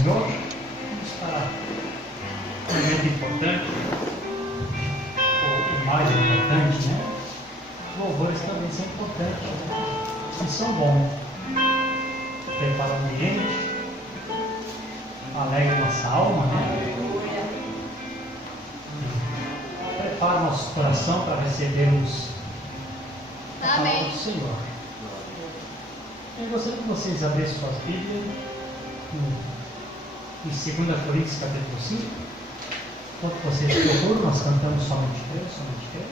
Senhor. Vamos para um momento importante, ou o mais importante, né? Os louvores também são importantes, né? E são bons. Prepara o ambiente, alegra nossa alma, né? Prepara nosso coração para recebermos a palavra do Senhor. Eu gostaria que vocês abrissem suas Bíblias em 2 Coríntios capítulo 5. Enquanto vocês procuram, nós cantamos somente Deus, somente Deus.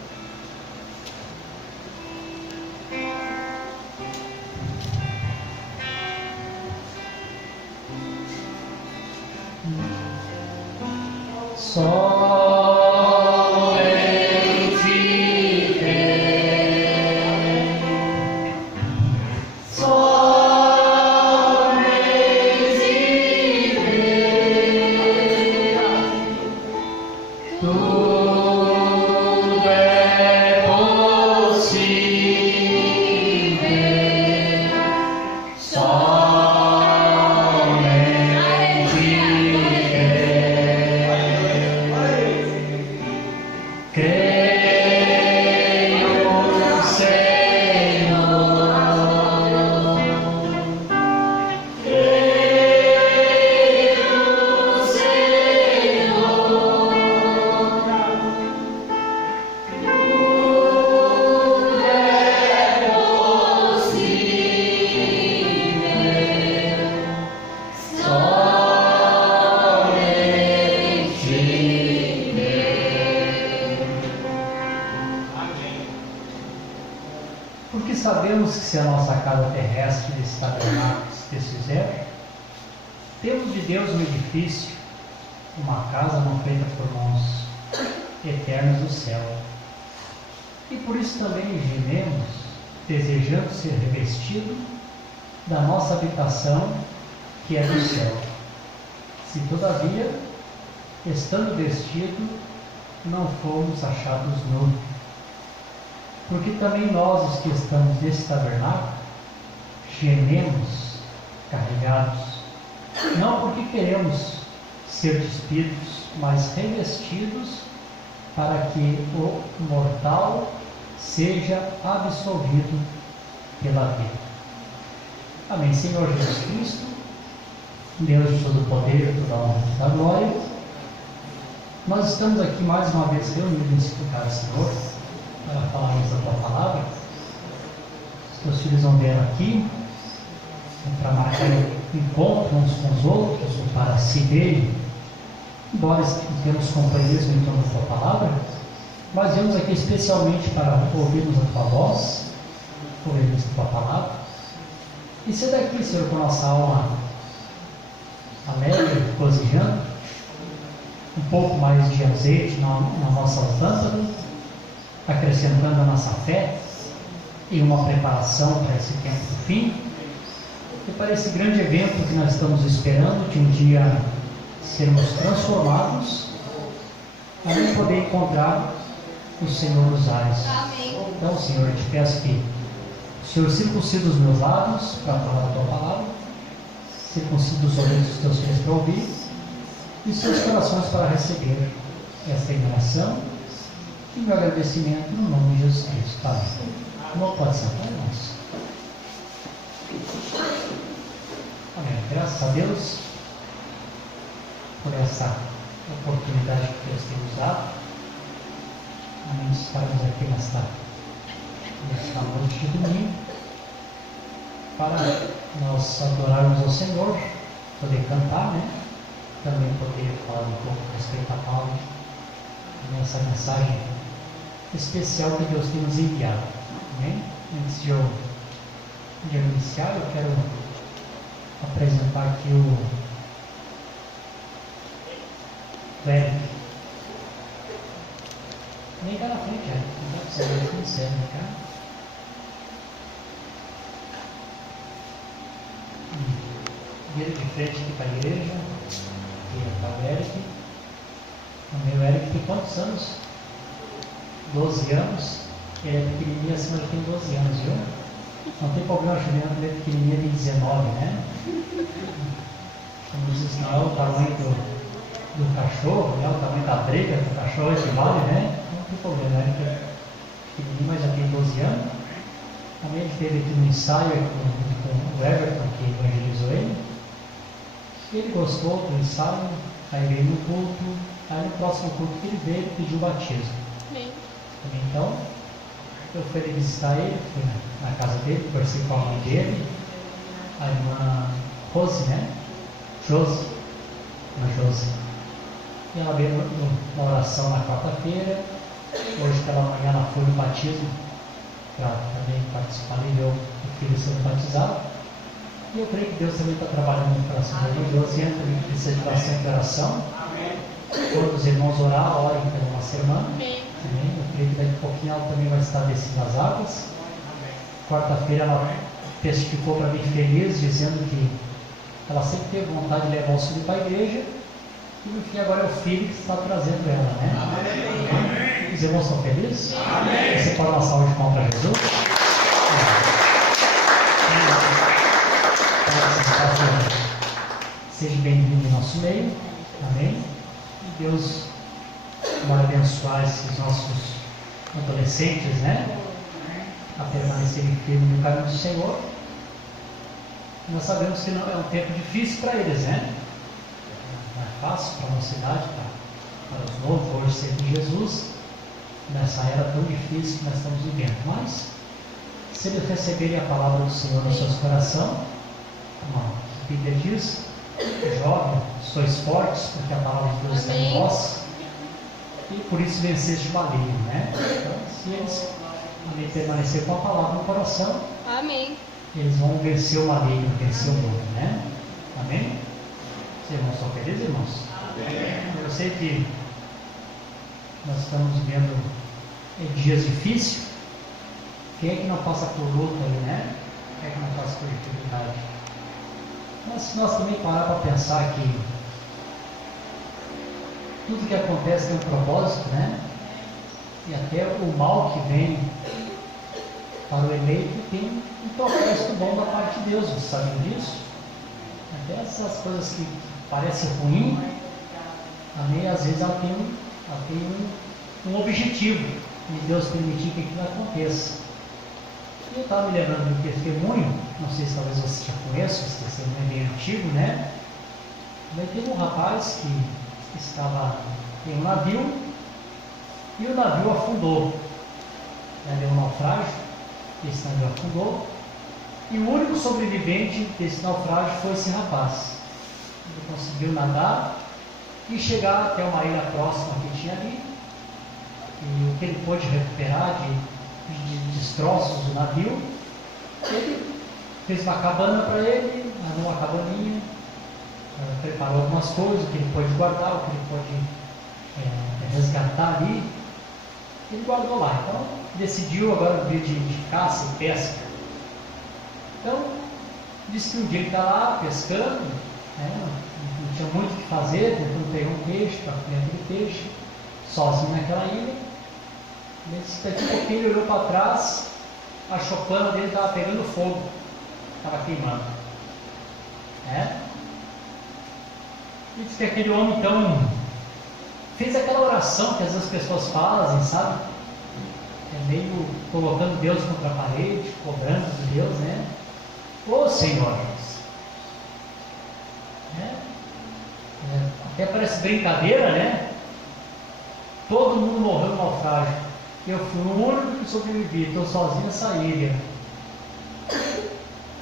Porque sabemos que se a nossa casa terrestre desse tabernáculo se desfizer, temos de Deus um edifício, uma casa não feita por mãos, eternas do céu. E por isso também gememos, desejando ser revestido da nossa habitação, que é do céu. Se todavia, estando vestido, não fomos achados nus. Porque também nós, os que estamos nesse tabernáculo, gememos carregados, não porque queremos ser despidos, mas revestidos, para que o mortal seja absolvido pela vida. Amém. Senhor Jesus Cristo, Deus de todo o poder, toda a honra e toda a glória, nós estamos aqui mais uma vez reunidos em suplicar, Senhor, para falarmos da Tua palavra. Os Teus filhos não vieram aqui para marcar encontro uns com os outros, ou para se verem, embora temos companheirismo em torno da Tua palavra, mas viemos aqui especialmente para ouvirmos a Tua voz, ouvirmos a Tua palavra, e ser daqui, Senhor, com a nossa alma alegre, cozijando, um pouco mais de azeite na nossa lâmpada, acrescentando a nossa fé em uma preparação para esse tempo do fim e para esse grande evento que nós estamos esperando, de um dia sermos transformados, para poder encontrar o Senhor nos ares. Então, Senhor, eu te peço que o Senhor circuncida os meus lábios para falar a Tua palavra, circuncida os ouvidos dos Teus filhos para ouvir e os seus corações para receber esta iluminação e meu agradecimento no nome de Jesus Cristo. Amém. Não pode ser para nós. Amém. Graças a Deus por essa oportunidade que Deus tem nos dado. Amém. Estarmos aqui nesta noite de domingo para nós adorarmos ao Senhor, poder cantar, né? Também poder falar um pouco a respeito da palavra nessa mensagem especial que Deus tem nos enviado. Amém? Antes de eu iniciar, eu quero apresentar aqui o Eric. Vem cá na frente, Eric. Não dá para você ver como você é, né, cara? Vira de frente aqui para a igreja. Aqui está o Eric. O meu Eric tem quantos anos? 12 anos. Ele é pequenininho assim, mas ele tem 12 anos, viu? Não tem problema, Juliano, ele é pequenininho, tem 19, né? Como diz, não é o tamanho do cachorro, né? O tamanho da briga que o cachorro equivale, né? Não tem problema, né? Ele é pequenininho, mas já tem 12 anos. Também ele teve aqui um ensaio com o Everton, que evangelizou ele. Ele gostou do ensaio, aí veio no culto, aí no próximo culto que ele veio, ele pediu o batismo. Sim. Então, eu fui visitar ele, fui na casa dele, conversei com a mãe dele, a irmã Rose, né? Josi. E ela veio na oração na quarta-feira. Hoje pela manhã ela foi no batismo para também participar e ver o filho sendo batizado. E eu creio que Deus também está trabalhando no coração da Josi, também precisa de bastante oração. Todos os irmãos orem pela nossa irmã. Amém. Eu creio que daqui a pouquinho ela também vai estar descendo as águas. Quarta-feira ela testificou para mim feliz, dizendo que ela sempre teve vontade de levar o filho para a igreja. E no fim agora é o filho que está trazendo ela, né? Amém. Os irmãos estão felizes? Amém. Você pode dar uma salva de palmas para Jesus? Seja bem-vindo ao nosso meio. Amém. E Deus vai abençoar esses nossos adolescentes, né? A permanecerem firmes no caminho do Senhor. Nós sabemos que não é um tempo difícil para eles, né? Não é fácil para a nossa idade, para os novos, hoje ser de Jesus, nessa era tão difícil que nós estamos vivendo. Mas, se eles receberem a palavra do Senhor no seu coração, como a Bíblia diz, jovem, sois fortes, porque a palavra de Deus está em vós, e por isso venceste o maligno, né? Então, se eles permanecer com a palavra no coração, amém, eles vão vencer o maligno, vencer o mundo, né? Amém? Os irmãos estão felizes, irmãos? Amém. Eu sei que nós estamos vivendo dias difíceis. Quem é que não passa por luta aí, né? Quem é que não passa por dificuldade? Mas se nós também parar para pensar que tudo que acontece tem um propósito, né? E até o mal que vem para o eleito tem um propósito bom da parte de Deus, vocês sabem disso? Até essas coisas que parecem ruins, amém, às vezes ela tem um objetivo de Deus permitir que aquilo aconteça. E eu estava me lembrando de um testemunho, não sei se talvez você já conheça, esse testemunho é bem antigo, né? Mas teve um rapaz que estava em um navio e o navio afundou. Deu um naufrágio, esse navio afundou, e o único sobrevivente desse naufrágio foi esse rapaz. Ele conseguiu nadar e chegar até uma ilha próxima que tinha ali, e o que ele pôde recuperar de destroços do navio, ele fez uma cabana para ele, armou uma cabaninha, preparou algumas coisas, o que ele pôde guardar, o que ele pôde resgatar ali, ele guardou lá. Então decidiu agora vir de caça e pesca. Então disse que um dia ele está lá pescando, né, não tinha muito o que fazer, tentando pegar um peixe para comer aquele peixe, sozinho naquela ilha. Daqui a pouquinho ele olhou para trás, a chopana dele estava pegando fogo, estava queimando. E disse que aquele homem então fez aquela oração que às vezes as pessoas fazem, sabe? Meio colocando Deus contra a parede, cobrando de Deus, né? Ô Senhor! Até parece brincadeira, né? Todo mundo morreu no naufrágio. Eu fui o único que sobrevivi, estou sozinho nessa ilha.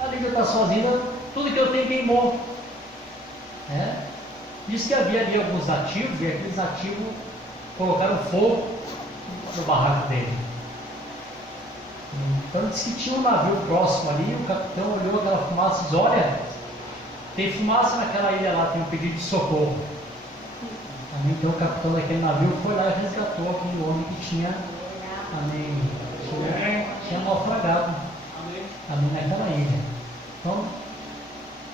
A ilha está sozinha, tudo que eu tenho queimou. Diz que havia ali alguns nativos, e aqueles nativos colocaram fogo no barraco dele. Então disse que tinha um navio próximo ali, o capitão olhou aquela fumaça e disse: olha, tem fumaça naquela ilha lá, tem um pedido de socorro. Então o capitão daquele navio foi lá e resgatou aquele homem que tinha naufragado naquela ilha. Então,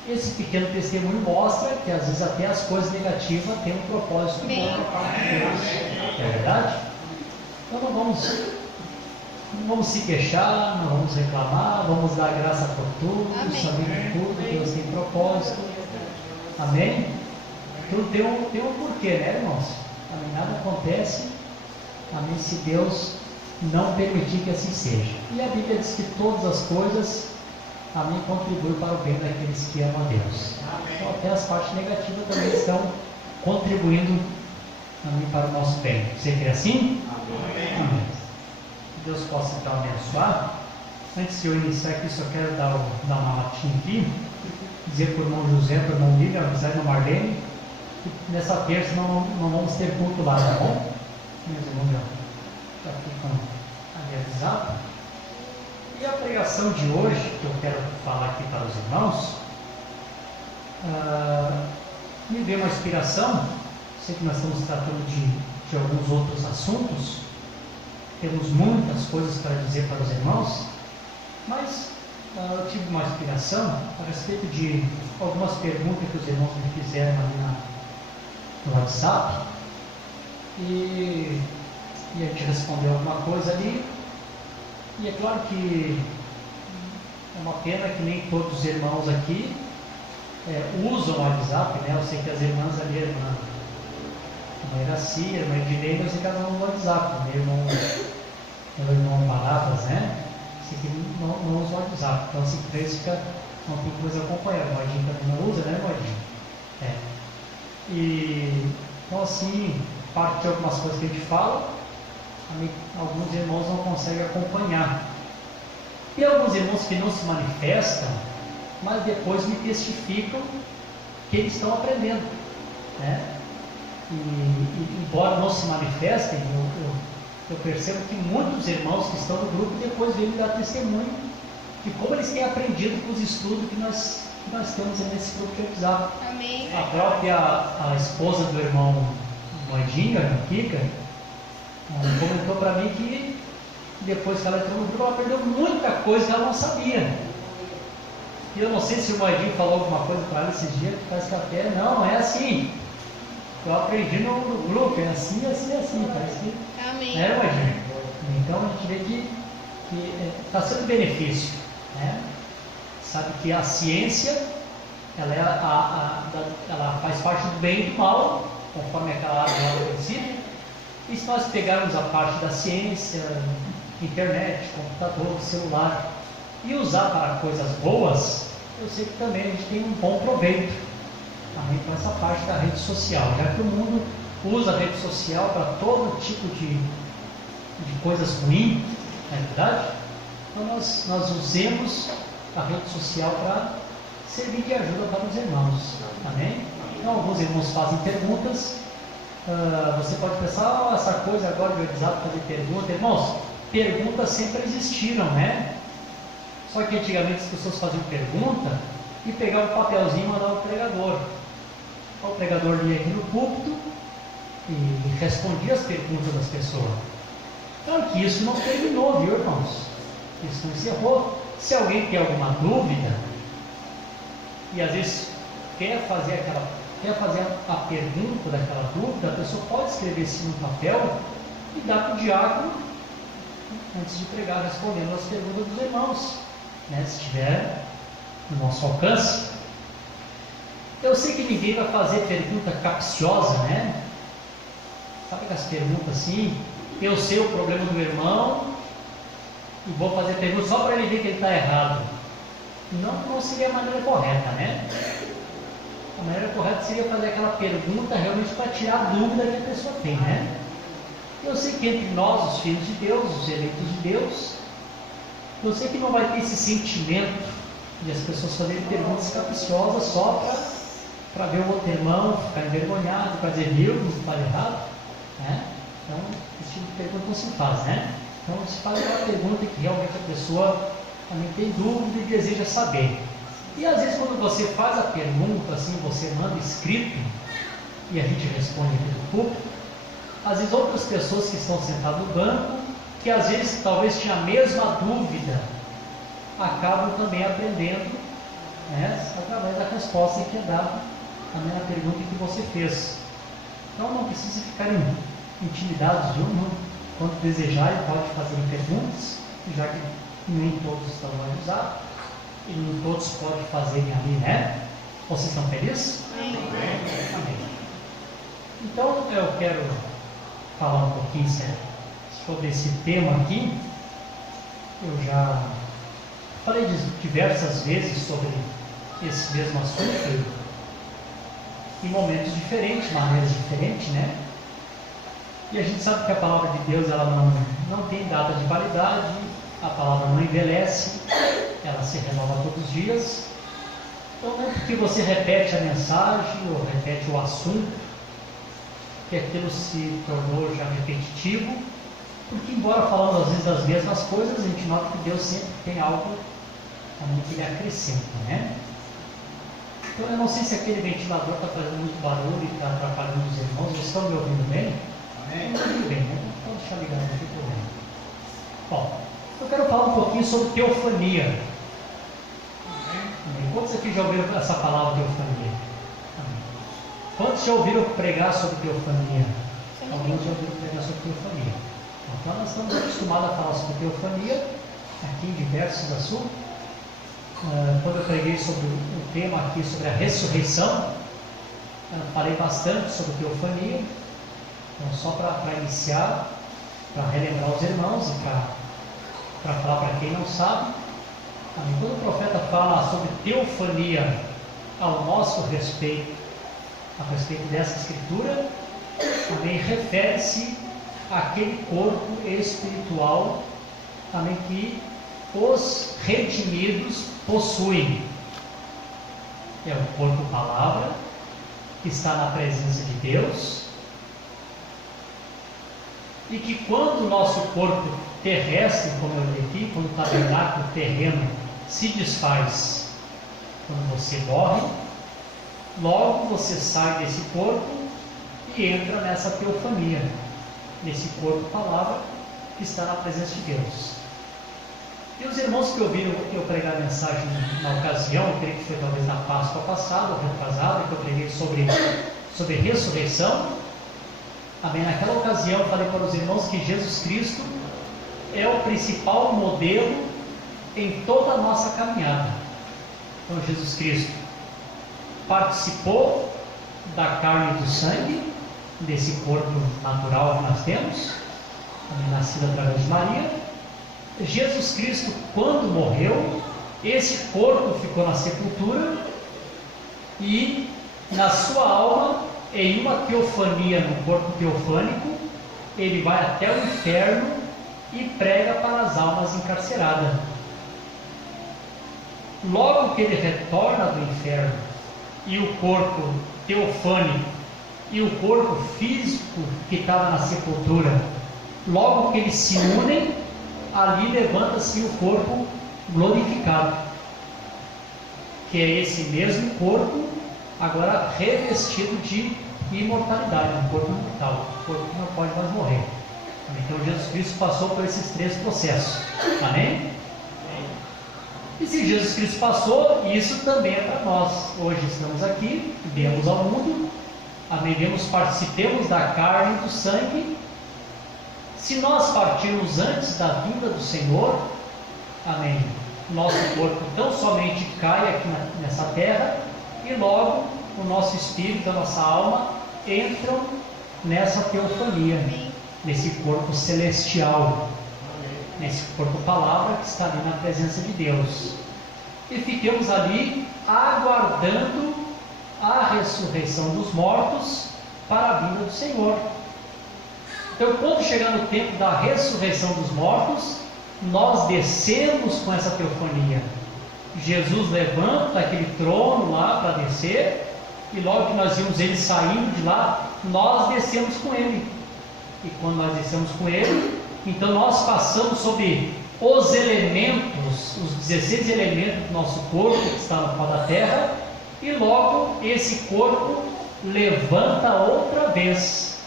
esse pequeno testemunho mostra que às vezes até as coisas negativas têm um propósito bom da parte de Deus. É verdade? Então não vamos se queixar, não vamos reclamar, vamos dar graça por tudo, saber de tudo, Deus tem propósito. Amém? Tudo tem um porquê, né, irmãos? Amém? Nada acontece, amém, se Deus não permitir que assim seja. E a Bíblia diz que todas as coisas, amém, contribuem para o bem daqueles que amam a Deus. Amém. Então até as partes negativas também estão contribuindo, amém, para o nosso bem. Você crê assim? Amém. Amém. Que Deus possa então abençoar. Antes de eu iniciar aqui, só quero dar uma latinha aqui, dizer para o irmão José, para o irmão Lívia, a José e a Marlene, que nessa terça não vamos ter culto lá, tá bom? Meus irmãos já ficam ali avisados. E a pregação de hoje, que eu quero falar aqui para os irmãos, me veio uma inspiração. Sei que nós estamos tratando de alguns outros assuntos, temos muitas coisas para dizer para os irmãos, mas eu tive uma inspiração a respeito de algumas perguntas que os irmãos me fizeram ali no WhatsApp, e a gente respondeu alguma coisa ali. E é claro que é uma pena que nem todos os irmãos aqui usam o WhatsApp, né? Eu sei que as irmãs ali, a irmã Iraci, a irmã Edilene, eu sei que elas não usam o WhatsApp, meu irmão Palavras, né? Sei que não usa o WhatsApp, então assim, três fica um pouco mais acompanhado. O Modinho também não usa, né, Modinho? E então assim, parte de algumas coisas que a gente fala, alguns irmãos não conseguem acompanhar. E alguns irmãos que não se manifestam, mas depois me testificam que eles estão aprendendo, né? E embora não se manifestem, eu percebo que muitos irmãos que estão no grupo depois vêm me dar testemunho de como eles têm aprendido com os estudos que nós temos nesse grupo de WhatsApp. Amém. A própria a esposa do irmão Mandinga, a Kika, comentou para mim que depois que ela entrou no grupo, ela aprendeu muita coisa que ela não sabia. E eu não sei se o Mandinho falou alguma coisa para ela esses dias, que parece que até não, é assim. Eu aprendi no grupo, é assim, parece que. Amém. É, Mandinho. Então a gente vê que está sendo benefício, né? Sabe que a ciência, ela faz parte do bem e do mal, conforme aquela área do princípio. E se nós pegarmos a parte da ciência, internet, computador, celular, e usar para coisas boas, eu sei que também a gente tem um bom proveito também com essa parte da rede social, já que o mundo usa a rede social para todo tipo de coisas ruins, não é verdade? Então nós usemos a rede social para servir de ajuda para os irmãos, amém? Então alguns irmãos fazem perguntas. Você pode pensar, essa coisa agora de WhatsApp fazer pergunta. Irmãos, perguntas sempre existiram, né? Só que antigamente as pessoas faziam pergunta e pegavam um papelzinho e mandavam para o pregador. O pregador lia aqui no púlpito e respondia as perguntas das pessoas. Claro que isso não terminou, viu, irmãos? Isso não encerrou. Se alguém tem alguma dúvida e às vezes quer fazer a pergunta daquela dúvida, a pessoa pode escrever isso no papel e dar para o diácono antes de pregar, respondendo as perguntas dos irmãos, né, se estiver no nosso alcance. Eu sei que ninguém vai fazer pergunta capciosa, né? Sabe aquelas perguntas assim? Eu sei o problema do meu irmão e vou fazer pergunta só para ele ver que ele está errado. Não seria a maneira correta, né? A maneira correta seria fazer aquela pergunta realmente para tirar a dúvida que a pessoa tem, né? Eu sei que entre nós, os filhos de Deus, os eleitos de Deus, eu sei que não vai ter esse sentimento de as pessoas fazerem perguntas capciosas só para ver o outro irmão ficar envergonhado, para dizer, viu, não está errado, né? Então, esse tipo de pergunta não se faz, né? Então, se faz uma pergunta que realmente a pessoa também tem dúvida e deseja saber. E às vezes quando você faz a pergunta, assim, você manda escrito e a gente responde aqui do púlpito, às vezes outras pessoas que estão sentadas no banco, que às vezes talvez tinham a mesma dúvida, acabam também aprendendo, né, através da resposta que é dada também na pergunta que você fez. Então não precisa ficarem intimidados, viu? Quando desejarem, pode fazer perguntas, já que nem todos estão no WhatsApp e nem todos podem fazer ali, né? Vocês estão felizes? Amém. Então eu quero falar um pouquinho sobre esse tema aqui. Eu já falei diversas vezes sobre esse mesmo assunto, em momentos diferentes, maneiras diferentes, né? E a gente sabe que a palavra de Deus ela não tem data de validade, a palavra não envelhece, ela se renova todos os dias. Então não é porque você repete a mensagem ou repete o assunto que aquilo se tornou já repetitivo, porque embora falando às vezes das mesmas coisas, a gente nota que Deus sempre tem algo também que ele acrescenta, né? Então eu não sei se aquele ventilador está fazendo muito barulho e está atrapalhando os irmãos. Vocês estão me ouvindo bem? Amém? Muito bem, né? Então deixa eu ligar, não tem problema. Bom, eu quero falar um pouquinho sobre teofania. Amém? Quantos aqui já ouviram essa palavra teofania? Amém. Quantos já ouviram pregar sobre teofania? Alguns já ouviram pregar sobre teofania. Então nós estamos acostumados a falar sobre teofania aqui em diversos assuntos. Quando eu preguei sobre o tema aqui, sobre a ressurreição, falei bastante sobre teofania. Então, só para iniciar, para relembrar os irmãos e para falar para quem não sabe, quando o profeta fala sobre teofania ao nosso respeito, a respeito dessa escritura, também refere-se àquele corpo espiritual também que os redimidos possuem. É o corpo palavra que está na presença de Deus, e que quando o nosso corpo terrestre, como eu li aqui, quando o tabernáculo terreno se desfaz, quando você morre, logo você sai desse corpo e entra nessa teofania, nesse corpo palavra que está na presença de Deus. E os irmãos que ouviram eu pregar a mensagem na ocasião, eu creio que foi talvez na Páscoa passada, ou retrasada, que eu preguei sobre ressurreição. Amém. Naquela ocasião eu falei para os irmãos que Jesus Cristo é o principal modelo em toda a nossa caminhada. Então Jesus Cristo participou da carne e do sangue, desse corpo natural que nós temos, nascido através de Maria. Jesus Cristo, quando morreu, esse corpo ficou na sepultura e na sua alma, em uma teofania, no corpo teofânico, ele vai até o inferno e prega para as almas encarceradas. Logo que ele retorna do inferno e o corpo teofânico e o corpo físico que estava na sepultura, logo que eles se unem, ali levanta-se o corpo glorificado, que é esse mesmo corpo, agora revestido de imortalidade, um corpo imortal, um corpo que não pode mais morrer. Então Jesus Cristo passou por esses três processos. Amém? E se Jesus Cristo passou, isso também é para nós. Hoje estamos aqui, viemos ao mundo, amém? Participemos da carne e do sangue. Se nós partirmos antes da vinda do Senhor, amém, nosso corpo tão somente cai aqui nessa terra, e logo o nosso espírito, a nossa alma entram nessa teofania, nesse corpo celestial, nesse corpo palavra que está ali na presença de Deus, e fiquemos ali aguardando a ressurreição dos mortos para a vinda do Senhor. Então, quando chegar no tempo da ressurreição dos mortos, nós descemos com essa teofania. Jesus levanta aquele trono lá para descer, e logo que nós vimos ele saindo de lá, nós descemos com ele. E quando nós descemos com ele, então nós passamos sobre os elementos, os 16 elementos do nosso corpo que está no pó da terra, e logo esse corpo levanta outra vez,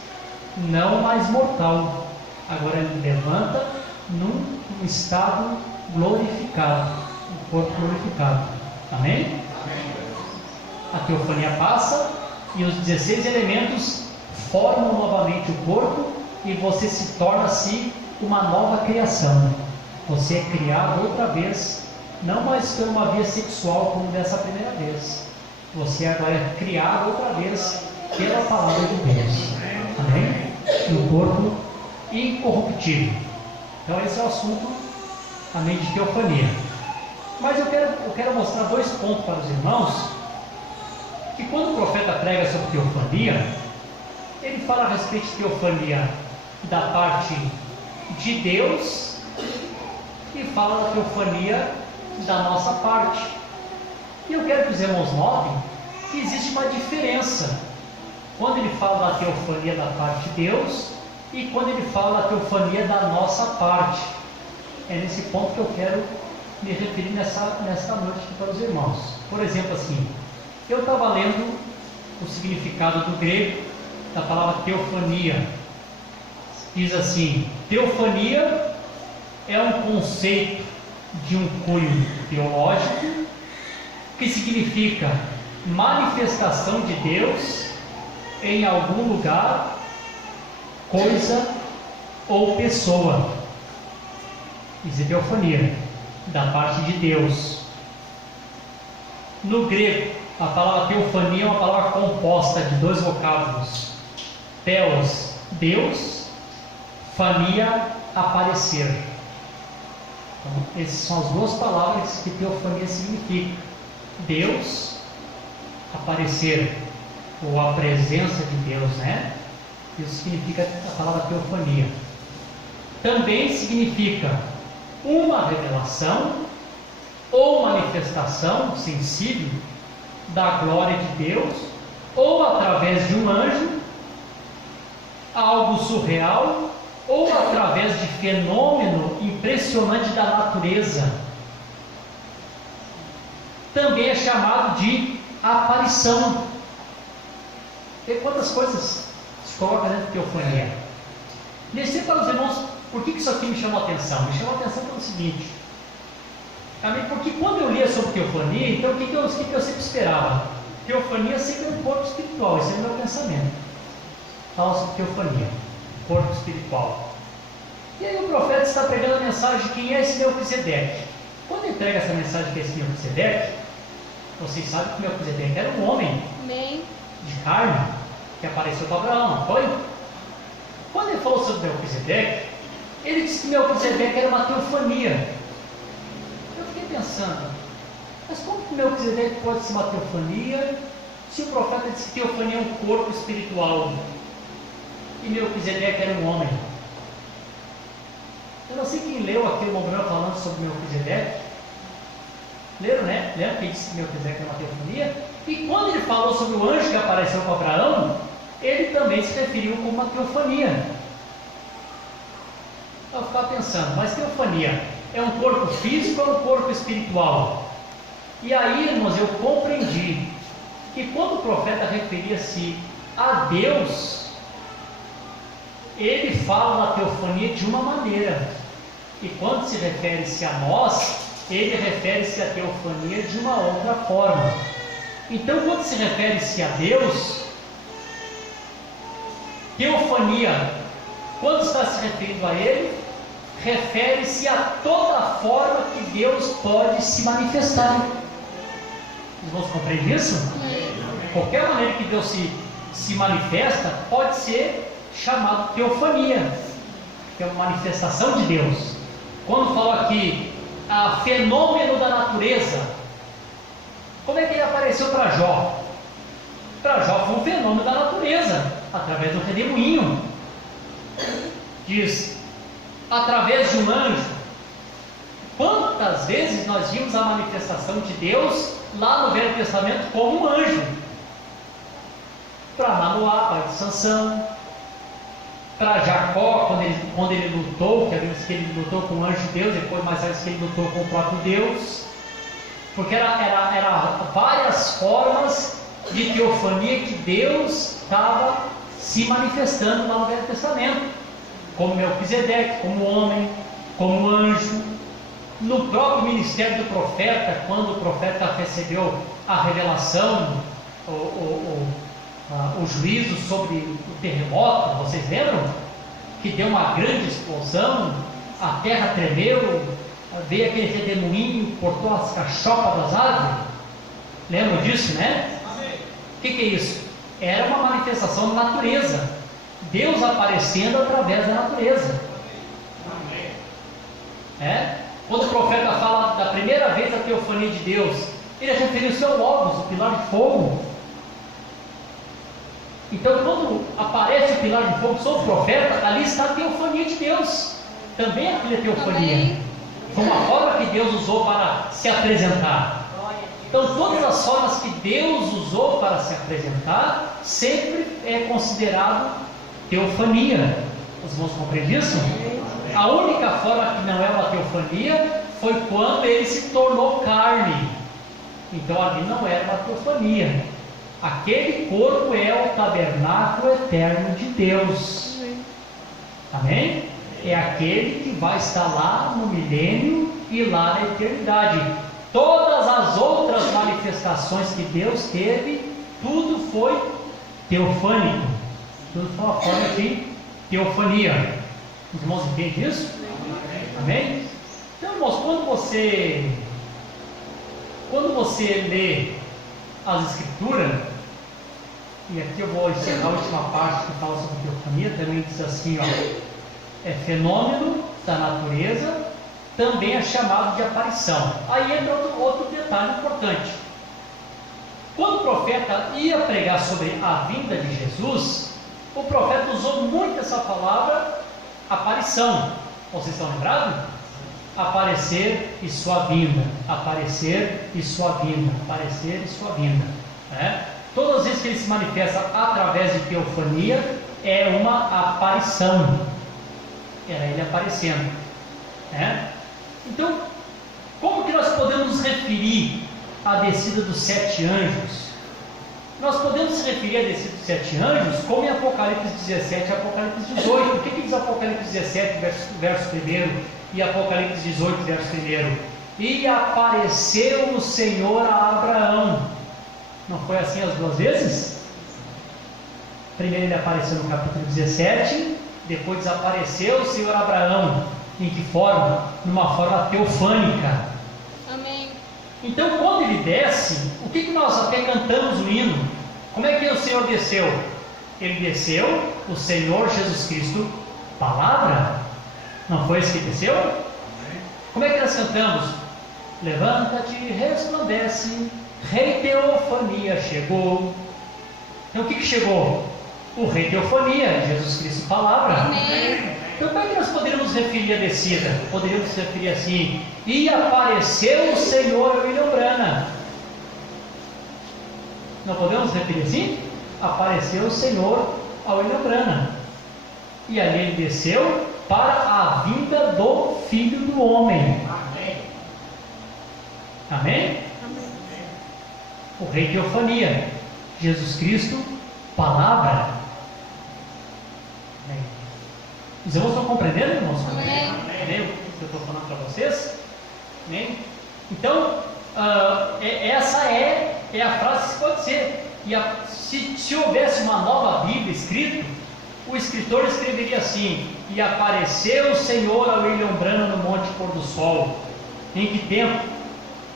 não mais mortal, agora ele levanta num estado glorificado, um corpo glorificado. Amém? A teofania passa e os 16 elementos formam novamente o corpo, e você se torna-se uma nova criação. Você é criado outra vez, não mais por uma via sexual como dessa primeira vez, Você agora é criado outra vez pela palavra de Deus. Amém? No corpo incorruptível. Então esse é o assunto, amém, de teofania. Mas eu quero mostrar 2 pontos para os irmãos, que quando o profeta prega sobre teofania, ele fala a respeito de teofania da parte de Deus e fala da teofania da nossa parte. E eu quero que os irmãos notem que existe uma diferença quando ele fala da teofania da parte de Deus e quando ele fala da teofania da nossa parte. É nesse ponto que eu quero me referir nesta noite aqui para os irmãos. Por exemplo, assim, eu estava lendo o significado do grego da palavra teofania. Diz assim: teofania é um conceito de um cunho teológico que significa manifestação de Deus em algum lugar, coisa ou pessoa. Isso é teofania da parte de Deus. No grego, a palavra teofania é uma palavra composta de 2 vocábulos: theos, Deus; fania, aparecer. Então, essas são as 2 palavras que teofania significa: Deus, aparecer, ou a presença de Deus, né? Isso significa a palavra teofania. Também significa uma revelação ou manifestação sensível da glória de Deus, ou através de um anjo, algo surreal, ou através de fenômeno impressionante da natureza. Também é chamado de aparição. E quantas coisas se colocam dentro de teofania? Nesse para os irmãos, por que isso aqui me chamou a atenção? Me chamou a atenção pelo seguinte: porque quando eu lia sobre teofania, então o que eu sempre esperava? Teofania sempre é um corpo espiritual, esse é o meu pensamento. Fala sobre teofania, corpo espiritual. E aí o profeta está pregando a mensagem de quem é esse Melquisedeque. Quando ele entrega essa mensagem de quem é esse Melquisedeque, vocês sabem que Melquisedeque era um homem de carne que apareceu para Abraão, não foi? Quando ele falou sobre Melquisedeque, ele disse que Melquisedeque era uma teofania. Eu fiquei pensando, mas como que Melquisedeque pode ser uma teofania se o profeta disse que teofania é um corpo espiritual e Melquisedeque era um homem? Eu não sei quem leu aqui o Mombrão falando sobre Melquisedeque. Leram, né? Lembra que disse que Melquisedeque era uma teofania? E quando ele falou sobre o anjo que apareceu para Abraão, ele também se referiu como uma teofania. Eu ficava pensando, mas teofania é um corpo físico ou um corpo espiritual? E aí, irmãos, eu compreendi que quando o profeta referia-se a Deus, ele fala da teofania de uma maneira, e quando se refere-se a nós, ele refere-se à teofania de uma outra forma. Então, quando se refere-se a Deus, teofania, quando está se referindo a Ele, refere-se a toda a forma que Deus pode se manifestar. Os irmãos compreendem isso? Qualquer maneira que Deus se manifesta pode ser chamado teofania, que é uma manifestação de Deus. Quando falo aqui a fenômeno da natureza, como é que ele apareceu para Jó? Para Jó foi um fenômeno da natureza, através do redemoinho. Diz, através de um anjo. Quantas vezes nós vimos a manifestação de Deus lá no Velho Testamento como um anjo? Para Manoá, pai de Sansão, para Jacó, quando ele lutou, que vimos que ele lutou com o anjo de Deus, depois mais tarde que ele lutou com o próprio Deus, porque era várias formas de teofania que Deus estava se manifestando lá no Velho Testamento, como Melquisedeque, como homem, como anjo. No próprio ministério do profeta, quando o profeta recebeu a revelação, o juízo sobre o terremoto, vocês lembram? Que deu uma grande explosão, a terra tremeu, veio aquele redemoinho, cortou as cachopas das árvores. Lembram disso, né? O que é isso? Era uma manifestação da natureza. Deus aparecendo através da natureza. Quando o profeta fala da primeira vez da teofania de Deus, ele referiu-se ao Logos, o pilar de fogo. Então, quando aparece o pilar de fogo sobre o profeta, ali está a teofania de Deus. Também aquilo é teofania. Foi uma forma que Deus usou para se apresentar. Então, todas as formas que Deus usou para se apresentar, sempre é considerado teofania. Os irmãos compreendem isso? A única forma que não é uma teofania foi quando ele se tornou carne. Então, ali não era uma teofania. Aquele corpo é o tabernáculo eterno de Deus. Amém? É aquele que vai estar lá no milênio e lá na eternidade. Todas as outras manifestações que Deus teve, tudo foi teofânico. Tudo foi uma forma de teofania. Os irmãos entendem isso? Amém? Então, irmãos, quando você lê as Escrituras, e aqui eu vou encerrar a última parte que fala sobre teofania, também diz assim, é fenômeno da natureza, também é chamado de aparição. Aí entra outro detalhe importante. Quando o profeta ia pregar sobre a vinda de Jesus, o profeta usou muito essa palavra aparição. Vocês estão lembrados? Aparecer e sua vinda, aparecer e sua vinda, aparecer e sua vinda. Todas as vezes que ele se manifesta através de teofania, é uma aparição. Era ele aparecendo. Então, como que nós podemos nos referir à descida dos 7 anjos? Nós podemos se referir à descida dos 7 anjos como em Apocalipse 17 e Apocalipse 18. O que diz Apocalipse 17, verso 1 e Apocalipse 18, verso 1? E apareceu o Senhor a Abraão. Não foi assim as duas vezes? Primeiro ele apareceu no capítulo 17, depois desapareceu o Senhor a Abraão. Em que forma? Numa forma teofânica. Amém. Então, quando ele desce, o que nós até cantamos o hino? Como é que o Senhor desceu? Ele desceu, o Senhor Jesus Cristo, palavra. Não foi esse que desceu? Como é que nós cantamos? Levanta-te, resplandece, Rei Teofania chegou. Então, o que chegou? O Rei Teofania, Jesus Cristo, palavra. Amém. Então, como é que nós poderíamos referir a descida? Poderíamos referir assim: e apareceu o Senhor a William Branham. Não podemos referir assim? Apareceu o Senhor a William Branham. E ali ele desceu para a vinda do Filho do Homem. Amém? Amém? O Rei Teofania, Jesus Cristo, palavra. Amém. Os irmãos estão compreendendo, irmãos? Amém. Amém? O que eu estou falando para vocês? Amém? Então, essa é a frase que pode ser. E se houvesse uma nova Bíblia escrita, o escritor escreveria assim: e apareceu o Senhor a William Branham no Monte Pôr do Sol. Em que tempo?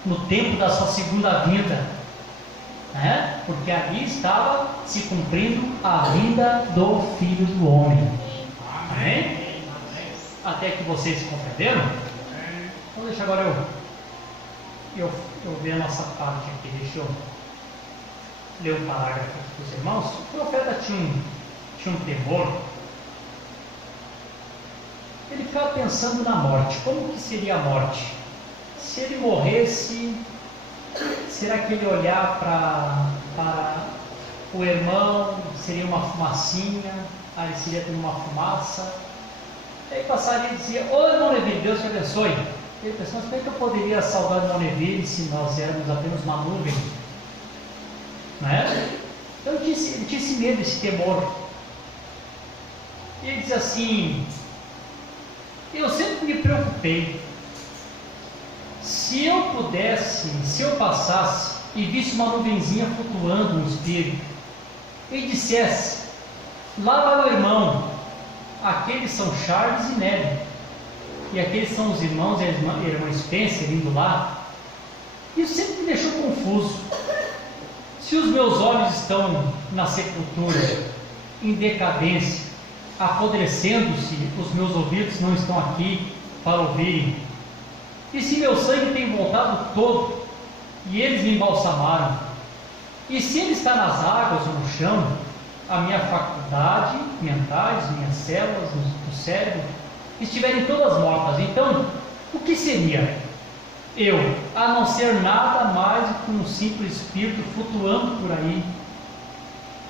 No tempo da sua segunda vinda. Porque ali estava se cumprindo a vinda do Filho do Homem. Amém? Até que vocês compreenderam? Então deixa agora eu ver a nossa parte aqui. Deixa eu ler um parágrafo aqui para os irmãos. O profeta tinha um temor. Ele ficava pensando na morte. Como que seria a morte? Se ele morresse, será que ele olhar para o irmão, seria uma fumacinha, aí seria como uma fumaça, aí passaria e dizia: ô irmão Neville, Deus te abençoe. Ele pensou: mas como é que eu poderia saudar o irmão Neville se nós éramos apenas uma nuvem? Então ele tinha esse medo, esse temor. E ele diz assim: eu sempre me preocupei, se eu passasse e visse uma nuvenzinha flutuando no espírito, e dissesse: lá vai o irmão, aqueles são Charles e Nelly, e aqueles são os irmãos e a irmã Spencer indo lá. Isso sempre me deixou confuso. Se os meus olhos estão na sepultura, em decadência, apodrecendo-se, os meus ouvidos não estão aqui para ouvirem, e se meu sangue tem voltado todo, e eles me embalsamaram, e se ele está nas águas ou no chão, a minha faculdade mentais, minhas células do cérebro, estiverem todas mortas, então, o que seria eu, a não ser nada mais do que um simples espírito flutuando por aí?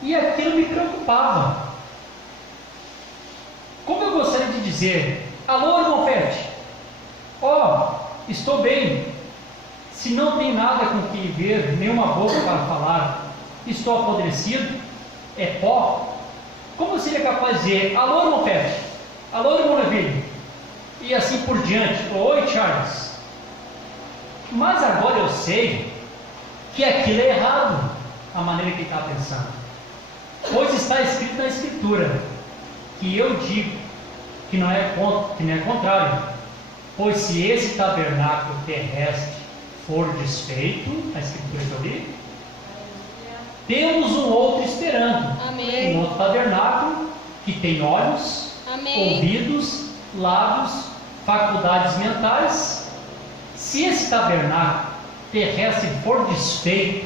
E aquilo me preocupava. Como eu gostaria de dizer: alô, irmão Pet, estou bem, se não tem nada com que ver, nenhuma boca para falar, estou apodrecido, é pó. Como eu seria capaz de dizer: alô, irmão Pet, alô, irmão Neville, e assim por diante? Oi, Charles. Mas agora eu sei que aquilo é errado, a maneira que ele está pensando, pois está escrito na Escritura que eu digo que não é contrário, pois se esse tabernáculo terrestre for desfeito, a Escritura que eu li, temos um outro esperando. Amém. Um outro tabernáculo que tem olhos, Amém. ouvidos, lábios, faculdades mentais. Se esse tabernáculo terrestre for desfeito,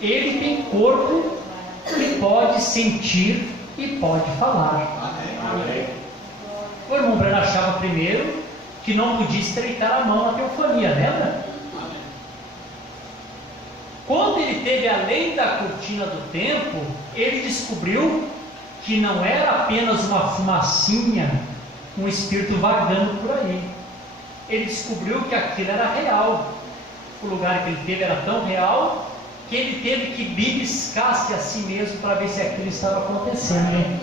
ele tem corpo que pode sentir e pode falar. Amém. O irmão Breno achava primeiro que não podia estreitar a mão na teofania, lembra? Quando ele teve além da cortina do tempo, ele descobriu que não era apenas uma fumacinha, um espírito vagando por aí. Ele descobriu que aquilo era real. O lugar que ele teve era tão real que ele teve que beliscar-se a si mesmo para ver se aquilo estava acontecendo.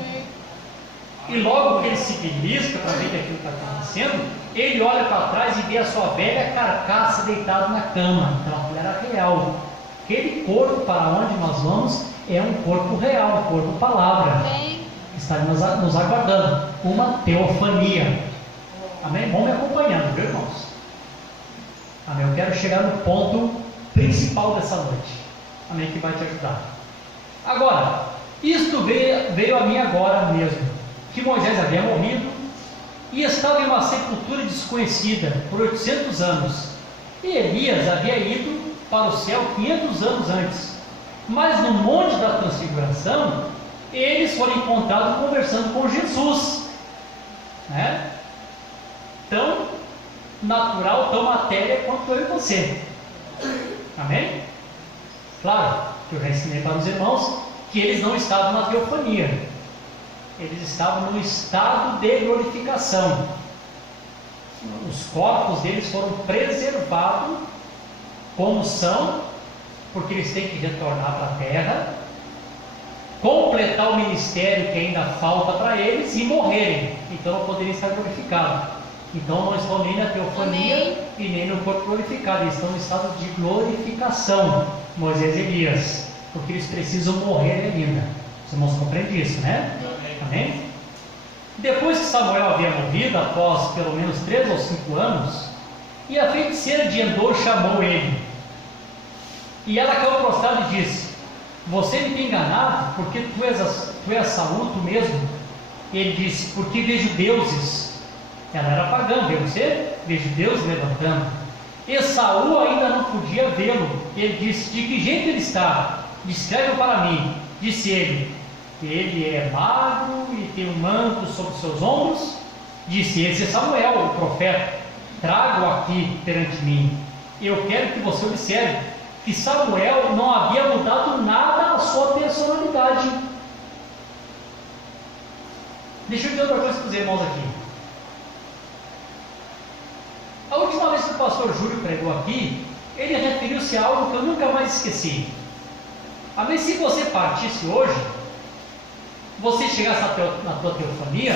E logo que ele se belisca para ver que aquilo está acontecendo, ele olha para trás e vê a sua velha carcaça deitada na cama. Então aquilo era real. Aquele corpo para onde nós vamos é um corpo real, um corpo palavra. Amém. Está nos aguardando uma teofania. Amém? Vão me acompanhando, viu, irmãos? Amém? Eu quero chegar no ponto principal dessa noite. Amém? Que vai te ajudar. Agora, isto veio a mim agora mesmo, que Moisés havia morrido e estava em uma sepultura desconhecida por 800 anos. E Elias havia ido para o céu 500 anos antes. Mas no Monte da Transfiguração, eles foram encontrados conversando com Jesus, né? Tão natural, tão matéria quanto eu e você. Amém? Claro que eu já ensinei para os irmãos que eles não estavam na teofania, eles estavam no estado de glorificação. Os corpos deles foram preservados como são, porque eles têm que retornar para a terra, completar o ministério que ainda falta para eles e morrerem. Então não poderiam estar glorificados. Então não estão nem na teofania. Amém. E nem no corpo glorificado, eles estão no estado de glorificação, Moisés e Elias, porque eles precisam morrer ainda. Os irmãos compreendem isso, né? Amém? Depois que Samuel havia morrido, após pelo menos 3 ou 5 anos, e a feiticeira de Endor chamou ele, e ela caiu prostrada e disse: você me tem enganado, porque tu és Saul, tu mesmo? Ele disse: porque vejo deuses. Ela era pagã, viu você? Vejo Deus levantando. E Saul ainda não podia vê-lo. Ele disse: de que jeito ele está? Descreve para mim. Disse ele: ele é magro e tem um manto sobre seus ombros. Disse: esse é Samuel, o profeta. Trago aqui perante mim. Eu quero que você observe que Samuel não havia mudado nada a sua personalidade. Deixa eu dizer outra coisa para os irmãos aqui. A última vez que o pastor Júlio pregou aqui, ele referiu-se a algo que eu nunca mais esqueci. Amém? Se você partisse hoje, você chegasse na tua teofania,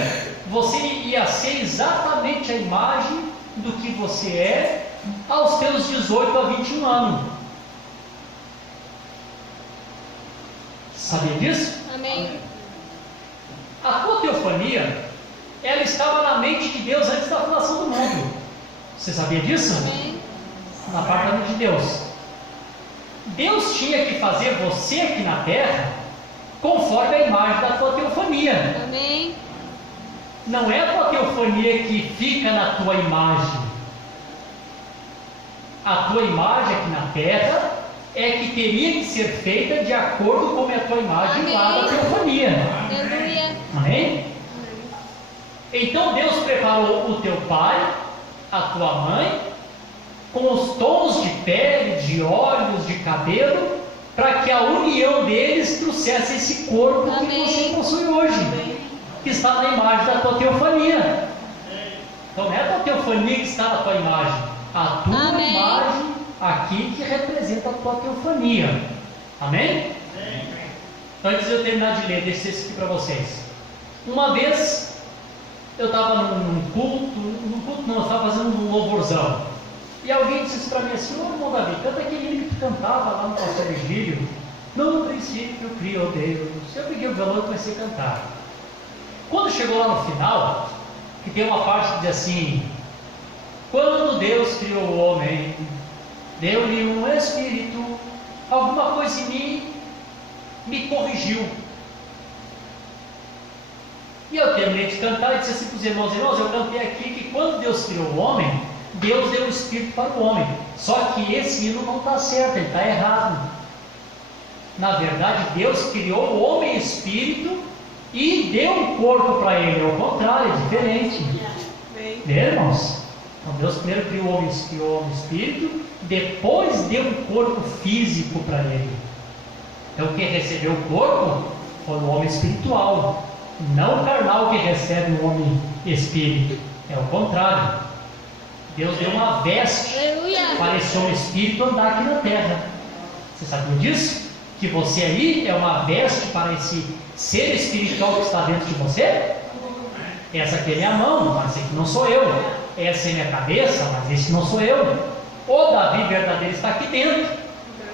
você ia ser exatamente a imagem do que você é aos teus 18 a 21 anos. Sabia disso? Amém. A tua teofania, ela estava na mente de Deus antes da fundação do mundo. Você sabia disso? Amém. Na parte da mente de Deus. Deus tinha que fazer você aqui na terra conforme a imagem da tua teofania. Amém. Não é a tua teofania que fica na tua imagem. A tua imagem aqui na terra é que teria que ser feita de acordo com a tua imagem. Amém. Lá da teofania. Aleluia. Amém? Então Deus preparou o teu pai, a tua mãe, com os tons de pele, de olhos, de cabelo, para que a união deles trouxesse esse corpo. Amém. Que você possui hoje. Amém. Que está na imagem da tua teofania. Então não é a tua teofania que está na tua imagem, a tua Amém. Imagem aqui que representa a tua teofania. Amém? Amém? Antes de eu terminar de ler, deixa eu aqui para vocês. Uma vez eu estava num culto não, eu estava fazendo um louvorzão. E alguém disse para mim assim: ô irmão Davi, canta aquele hino que tu cantava lá no pastor Vigílio. No princípio criou Deus. Eu peguei o violão e comecei a cantar. Quando chegou lá no final, que tem uma parte que diz assim: quando Deus criou o homem, deu-lhe um espírito, alguma coisa em mim me corrigiu. E eu terminei de cantar e disse assim para os irmãos: eu cantei aqui que quando Deus criou o homem, Deus deu o espírito para o homem. Só que esse hino não está certo, ele está errado. Na verdade, Deus criou o homem espírito e deu um corpo para ele. É o contrário, é diferente. Irmãos? Então Deus primeiro criou o homem espírito, depois deu um corpo físico para ele. Então quem recebeu o corpo foi o homem espiritual, não o carnal que recebe o homem espírito. É o contrário. Deus deu uma veste para esse homem espírito andar aqui na terra. Você sabia disso? Que você aí é uma veste para esse ser espiritual que está dentro de você? Essa aqui é minha mão, mas esse aqui não sou eu. Essa é minha cabeça, mas esse não sou eu. O Davi verdadeiro está aqui dentro.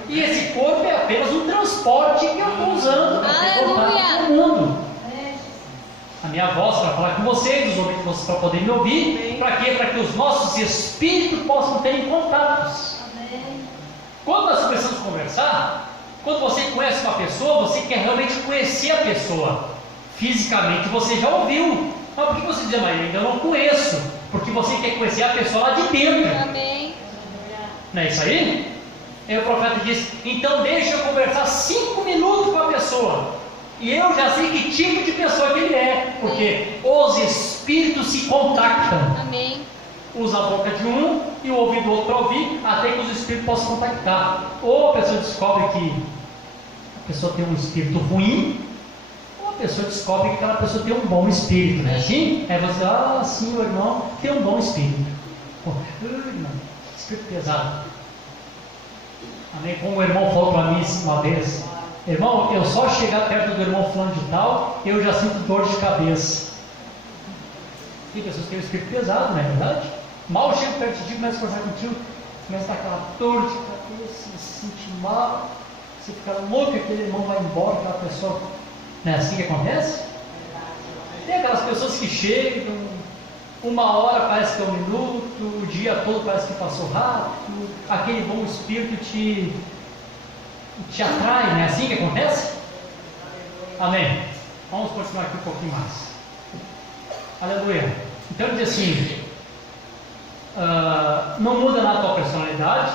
E esse corpo é apenas um transporte que eu estou usando para ter contato com o mundo. A minha voz para falar com vocês, os ouvintes vocês para poderem me ouvir. Para quê? Para que os nossos espíritos possam ter contatos. Quando nós começamos a conversar, quando você conhece uma pessoa, você quer realmente conhecer a pessoa. Fisicamente você já ouviu. Mas por que você diz: mas eu ainda não conheço? Porque você quer conhecer a pessoa lá de dentro. Amém. Não é isso aí? Aí o profeta diz: então deixa eu conversar 5 minutos com a pessoa. E eu já sei que tipo de pessoa que ele é. Porque os espíritos se contactam. Amém. Usa a boca de um e o ouvido do outro para ouvir, até que os espíritos possam contactar. Ou a pessoa descobre que a pessoa tem um espírito ruim, ou a pessoa descobre que aquela pessoa tem um bom espírito, né? Assim? Aí você diz: sim, o irmão tem um bom espírito. Pô, irmão, espírito pesado. Amém? Como o irmão falou para mim uma vez: irmão, eu só chegar perto do irmão fulano de tal, eu já sinto dor de cabeça. Tem pessoas que têm um espírito pesado, não é verdade? Mal chego perto de ti, começa a conversar contigo, começa a dar aquela dor de cabeça, se sentir mal, você fica louco, aquele irmão vai embora, aquela pessoa. Não é assim que acontece? Tem aquelas pessoas que chegam, 1 hora parece que é 1 minuto, o dia todo parece que passou rápido, aquele bom espírito te atrai, não é assim que acontece? Amém? Vamos continuar aqui um pouquinho mais. Aleluia. Então ele diz assim: não muda na tua personalidade,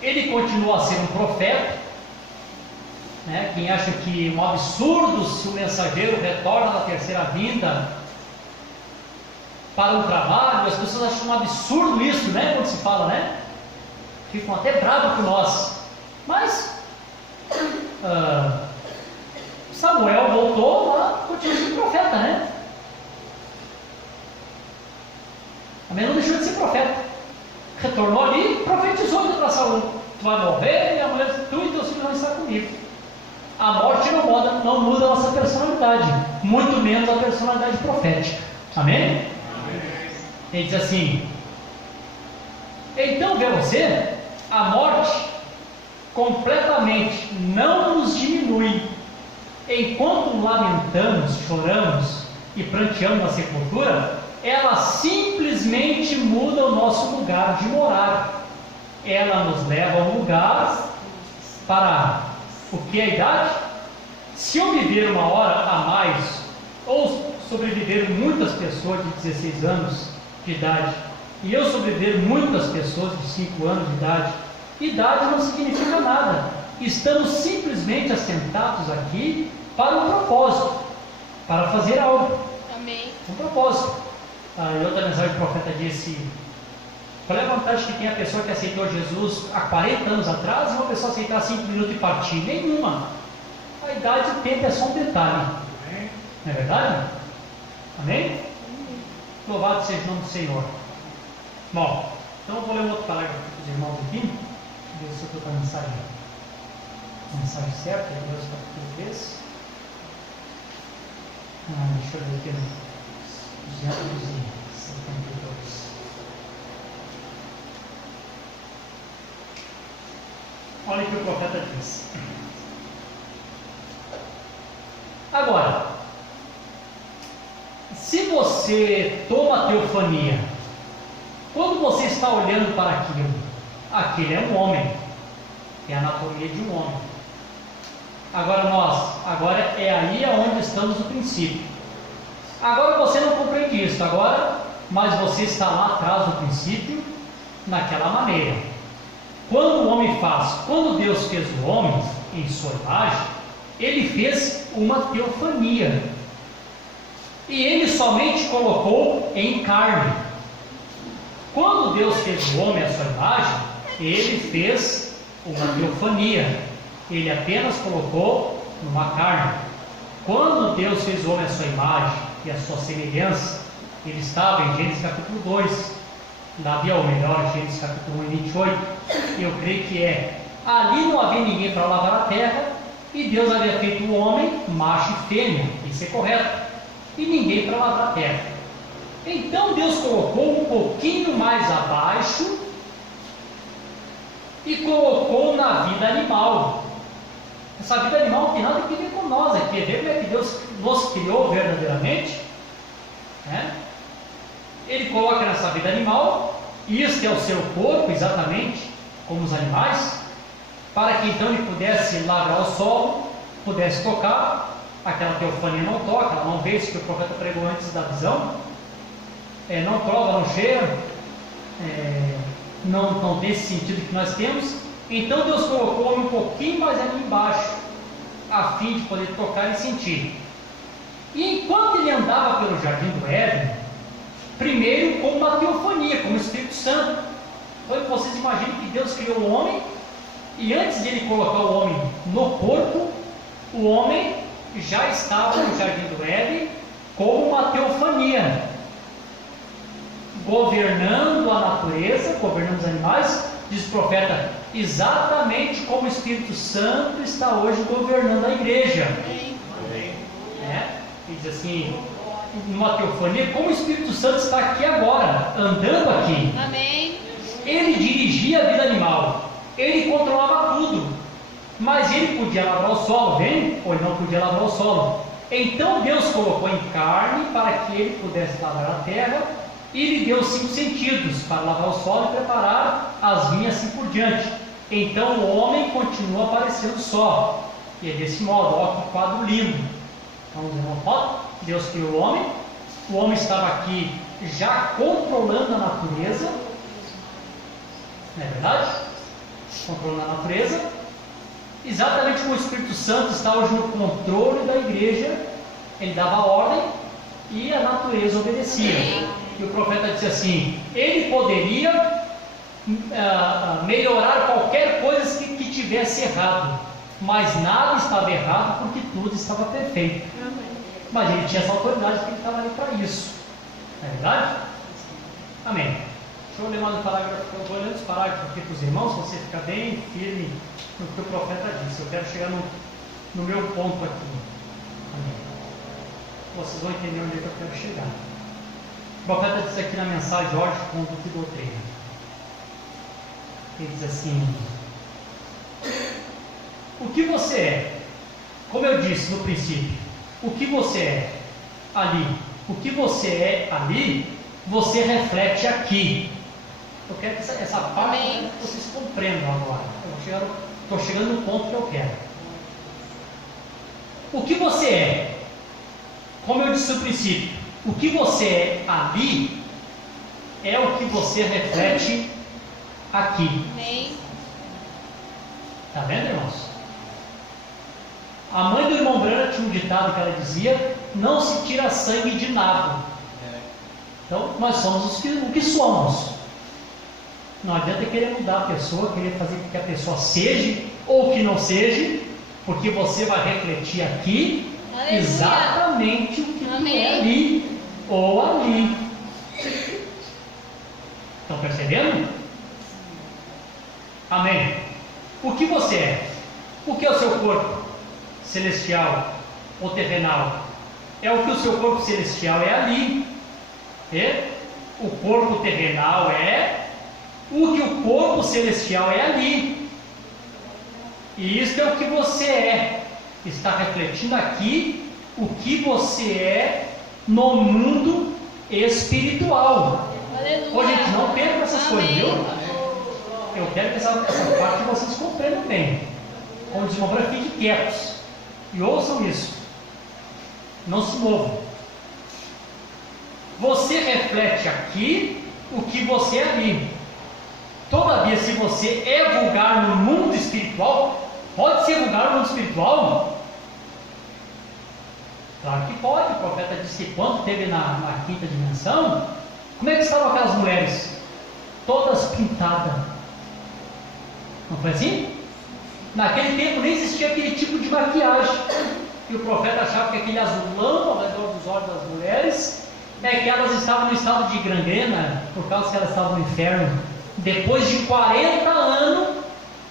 ele continua a ser um profeta, né? Quem acha que é um absurdo se o mensageiro retorna na terceira vinda para um trabalho, as pessoas acham um absurdo isso, né? Quando se fala, né? Ficam até bravos com nós. Mas Samuel voltou lá, continua sendo profeta, né? Amém? Não deixou de ser profeta. Retornou ali e profetizou para Saul: tu vai morrer e amanhã tu e teus filhos vão estar comigo. A morte não muda a nossa personalidade, muito menos a personalidade profética. Amém? Amém. Ele diz assim: então vê você, a morte completamente não nos diminui. Enquanto lamentamos, choramos e pranteamos na sepultura, ela simplesmente muda o nosso lugar de morar. Ela nos leva a um lugar para o que é a idade? Se eu viver 1 hora a mais, ou sobreviver muitas pessoas de 16 anos de idade, e eu sobreviver muitas pessoas de 5 anos de idade, idade não significa nada. Estamos simplesmente assentados aqui para um propósito, para fazer algo. Amém. Um propósito. Em outra mensagem o profeta disse: qual é a vantagem que tem a pessoa que aceitou Jesus há 40 anos atrás e uma pessoa aceitar 5 minutos e partir? Nenhuma. A idade e o tempo é só um detalhe. Não é verdade? Amém? Louvado seja o nome do Senhor. Bom, então eu vou ler um outro parágrafo para os irmãos aqui. Deixa eu ver se eu estou com a mensagem certa. Hebreus capítulo 3. Deixa eu ver aqui. 272. Olha o que o profeta diz. Agora, se você toma a teofania, quando você está olhando para aquilo, aquele é um homem, é a anatomia de um homem. Agora é aí onde estamos no princípio. Agora você não compreende isso, mas você está lá atrás do princípio, naquela maneira. Quando Deus fez o homem em sua imagem, Ele fez uma teofania. E Ele somente colocou em carne. Quando Deus fez o homem à sua imagem, Ele fez uma teofania. Ele apenas colocou numa carne. Quando Deus fez o homem à sua imagem e à sua semelhança, Ele estava em Gênesis capítulo 2. Ou melhor, Gênesis capítulo 1 e 28. Eu creio que ali não havia ninguém para lavar a terra, e Deus havia feito o homem, macho e fêmea, isso é correto, e ninguém para lavar a terra. Então Deus colocou um pouquinho mais abaixo e colocou na vida animal. Essa vida animal não tem nada a ver com nós aqui, é ver como é que Deus nos criou verdadeiramente, né? Ele coloca nessa vida animal, este é o seu corpo, exatamente como os animais, para que então ele pudesse lavrar o solo, pudesse tocar. Aquela teofania não toca, ela não vê, isso que o profeta pregou antes da visão, não prova, não cheira, não tem esse sentido que nós temos. Então Deus colocou um pouquinho mais ali embaixo, a fim de poder tocar e sentir. E enquanto ele andava pelo jardim do Éden, primeiro com uma teofania, como o Espírito Santo. Então vocês imaginam que Deus criou o homem, e antes de ele colocar o homem no corpo, o homem já estava no jardim do Éden como uma teofania, governando a natureza, governando os animais. Diz o profeta, exatamente como o Espírito Santo está hoje governando a igreja. Amém. Ele diz assim, numa teofania, como o Espírito Santo está aqui agora, andando aqui. Amém. Ele dirigia a vida animal, ele controlava tudo, mas ele podia lavrar o solo, vem? Ou ele não podia lavrar o solo. Então Deus colocou em carne para que ele pudesse lavrar a terra, e lhe deu 5 sentidos para lavar o solo e preparar as vinhas assim por diante. Então o homem continua aparecendo só, e é desse modo. Olha que quadro lindo. Vamos ver uma foto. Deus criou o homem estava aqui já controlando a natureza, não é verdade? Controlando a natureza, exatamente como o Espírito Santo está hoje no controle da igreja. Ele dava ordem e a natureza obedecia. E o profeta disse assim, ele poderia melhorar qualquer coisa que tivesse errado, mas nada estava errado porque tudo estava perfeito. Mas ele tinha essa autoridade porque ele estava ali para isso, não é verdade? Amém. Deixa eu ler mais um parágrafo. Eu vou ler os parágrafos aqui para os irmãos, você fica bem firme no que o profeta disse. Eu quero chegar no meu ponto aqui. Amém. Vocês vão entender onde é que eu quero chegar. O profeta diz aqui na mensagem Ordem, Conduta e Doutrina. Ele diz assim, o que você é? Como eu disse no princípio, o que você é ali, o que você é ali, você reflete aqui. Eu quero que essa parte vocês compreendam agora. Eu vou chegar Estou chegando no ponto que eu quero. O que você é? Como eu disse no princípio, o que você é ali é o que você reflete aqui. Amém. Está vendo, irmãos? A mãe do irmão Brana tinha um ditado que ela dizia: não se tira sangue de nada. Então, nós somos o que somos. Não adianta querer mudar a pessoa, querer fazer com que a pessoa seja ou que não seja, porque você vai refletir aqui Aleluia. Exatamente o que tu Amém. é ali ou ali. Estão percebendo? Amém. O que você é? O que é o seu corpo celestial ou terrenal? É o que o seu corpo celestial é ali. E o corpo terrenal é o que o corpo celestial é ali. E isso é o que você é. Está refletindo aqui o que você é no mundo espiritual. Aleluia. Ô, gente, não perca essas Amém. coisas, viu? Eu quero que essa parte vocês compreendam bem. Como diz o irmão Branco, fiquem quietos e ouçam isso. Não se movam. Você reflete aqui o que você é ali. Todavia, se você é vulgar no mundo espiritual, pode ser vulgar no mundo espiritual? Claro que pode. O profeta disse que quando esteve na quinta dimensão, como é que estavam aquelas mulheres? Todas pintadas. Não foi assim? Naquele tempo nem existia aquele tipo de maquiagem. E o profeta achava que aquele azulão ao redor dos olhos das mulheres é que elas estavam no estado de gangrena, por causa que elas estavam no inferno. Depois de 40 anos,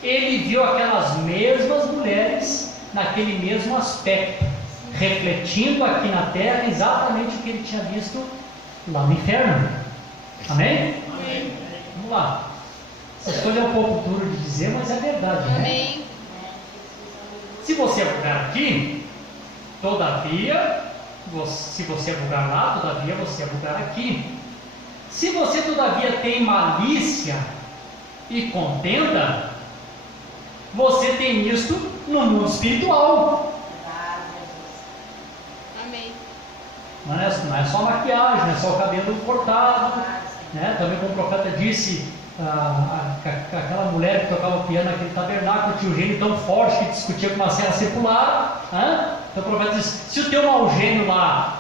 ele viu aquelas mesmas mulheres naquele mesmo aspecto, refletindo aqui na terra exatamente o que ele tinha visto lá no inferno. Amém? Amém. Vamos lá. Essa escolha é um pouco duro de dizer, mas é verdade, né? Amém. Se você é vulgar aqui, todavia, se você é vulgar lá, todavia você é vulgar aqui. Se você todavia tem malícia e contenda, você tem isto no mundo espiritual. Amém. Não é só maquiagem, não é só o cabelo cortado, né? Também como o profeta disse, aquela mulher que tocava piano naquele tabernáculo tinha um gênio tão forte que discutia com uma cena secular. Então o profeta diz: se o teu mau gênio lá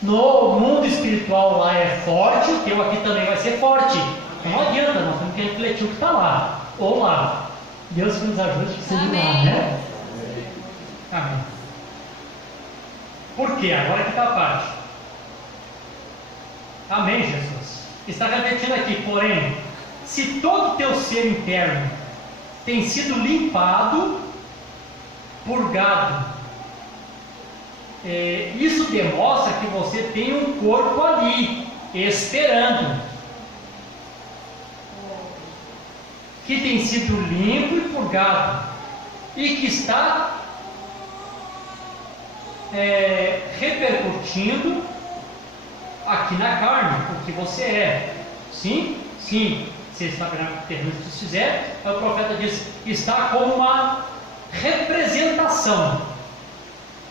no mundo espiritual lá é forte, o teu aqui também vai ser forte. Então não adianta, nós temos que refletir o que está lá ou lá. Deus que nos ajude que seja lá, né? Amém. Por quê? Agora que está a parte. Amém, Jesus. Está refletindo aqui, porém, se todo o teu ser interno tem sido limpado, purgado, isso demonstra que você tem um corpo ali, esperando, que tem sido limpo e purgado, e que está repercutindo aqui na carne, o que você é. Sim, sim. Se esse tabernáculo terreno se fizer, o profeta diz: está como uma representação.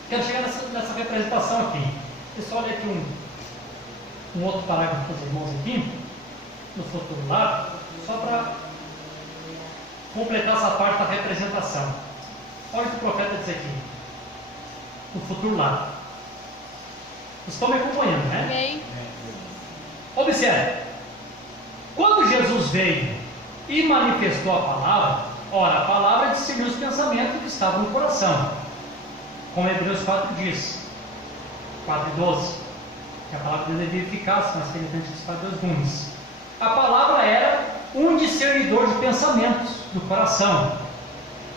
Quero chegar nessa representação aqui. Pessoal, olha aqui um outro parágrafo para os irmãos aqui, no futuro lá, só para completar essa parte da representação. Olha o que o profeta diz aqui, no futuro lá. Vocês estão me acompanhando, né? Amém. Observe. Quando Jesus veio e manifestou a palavra, ora, a palavra discerniu os pensamentos que estavam no coração, como Hebreus 4 diz, 4:12, que a palavra de Deus é eficaz, mas penetrante dos quatro gumes. A palavra era um discernidor de pensamentos do coração,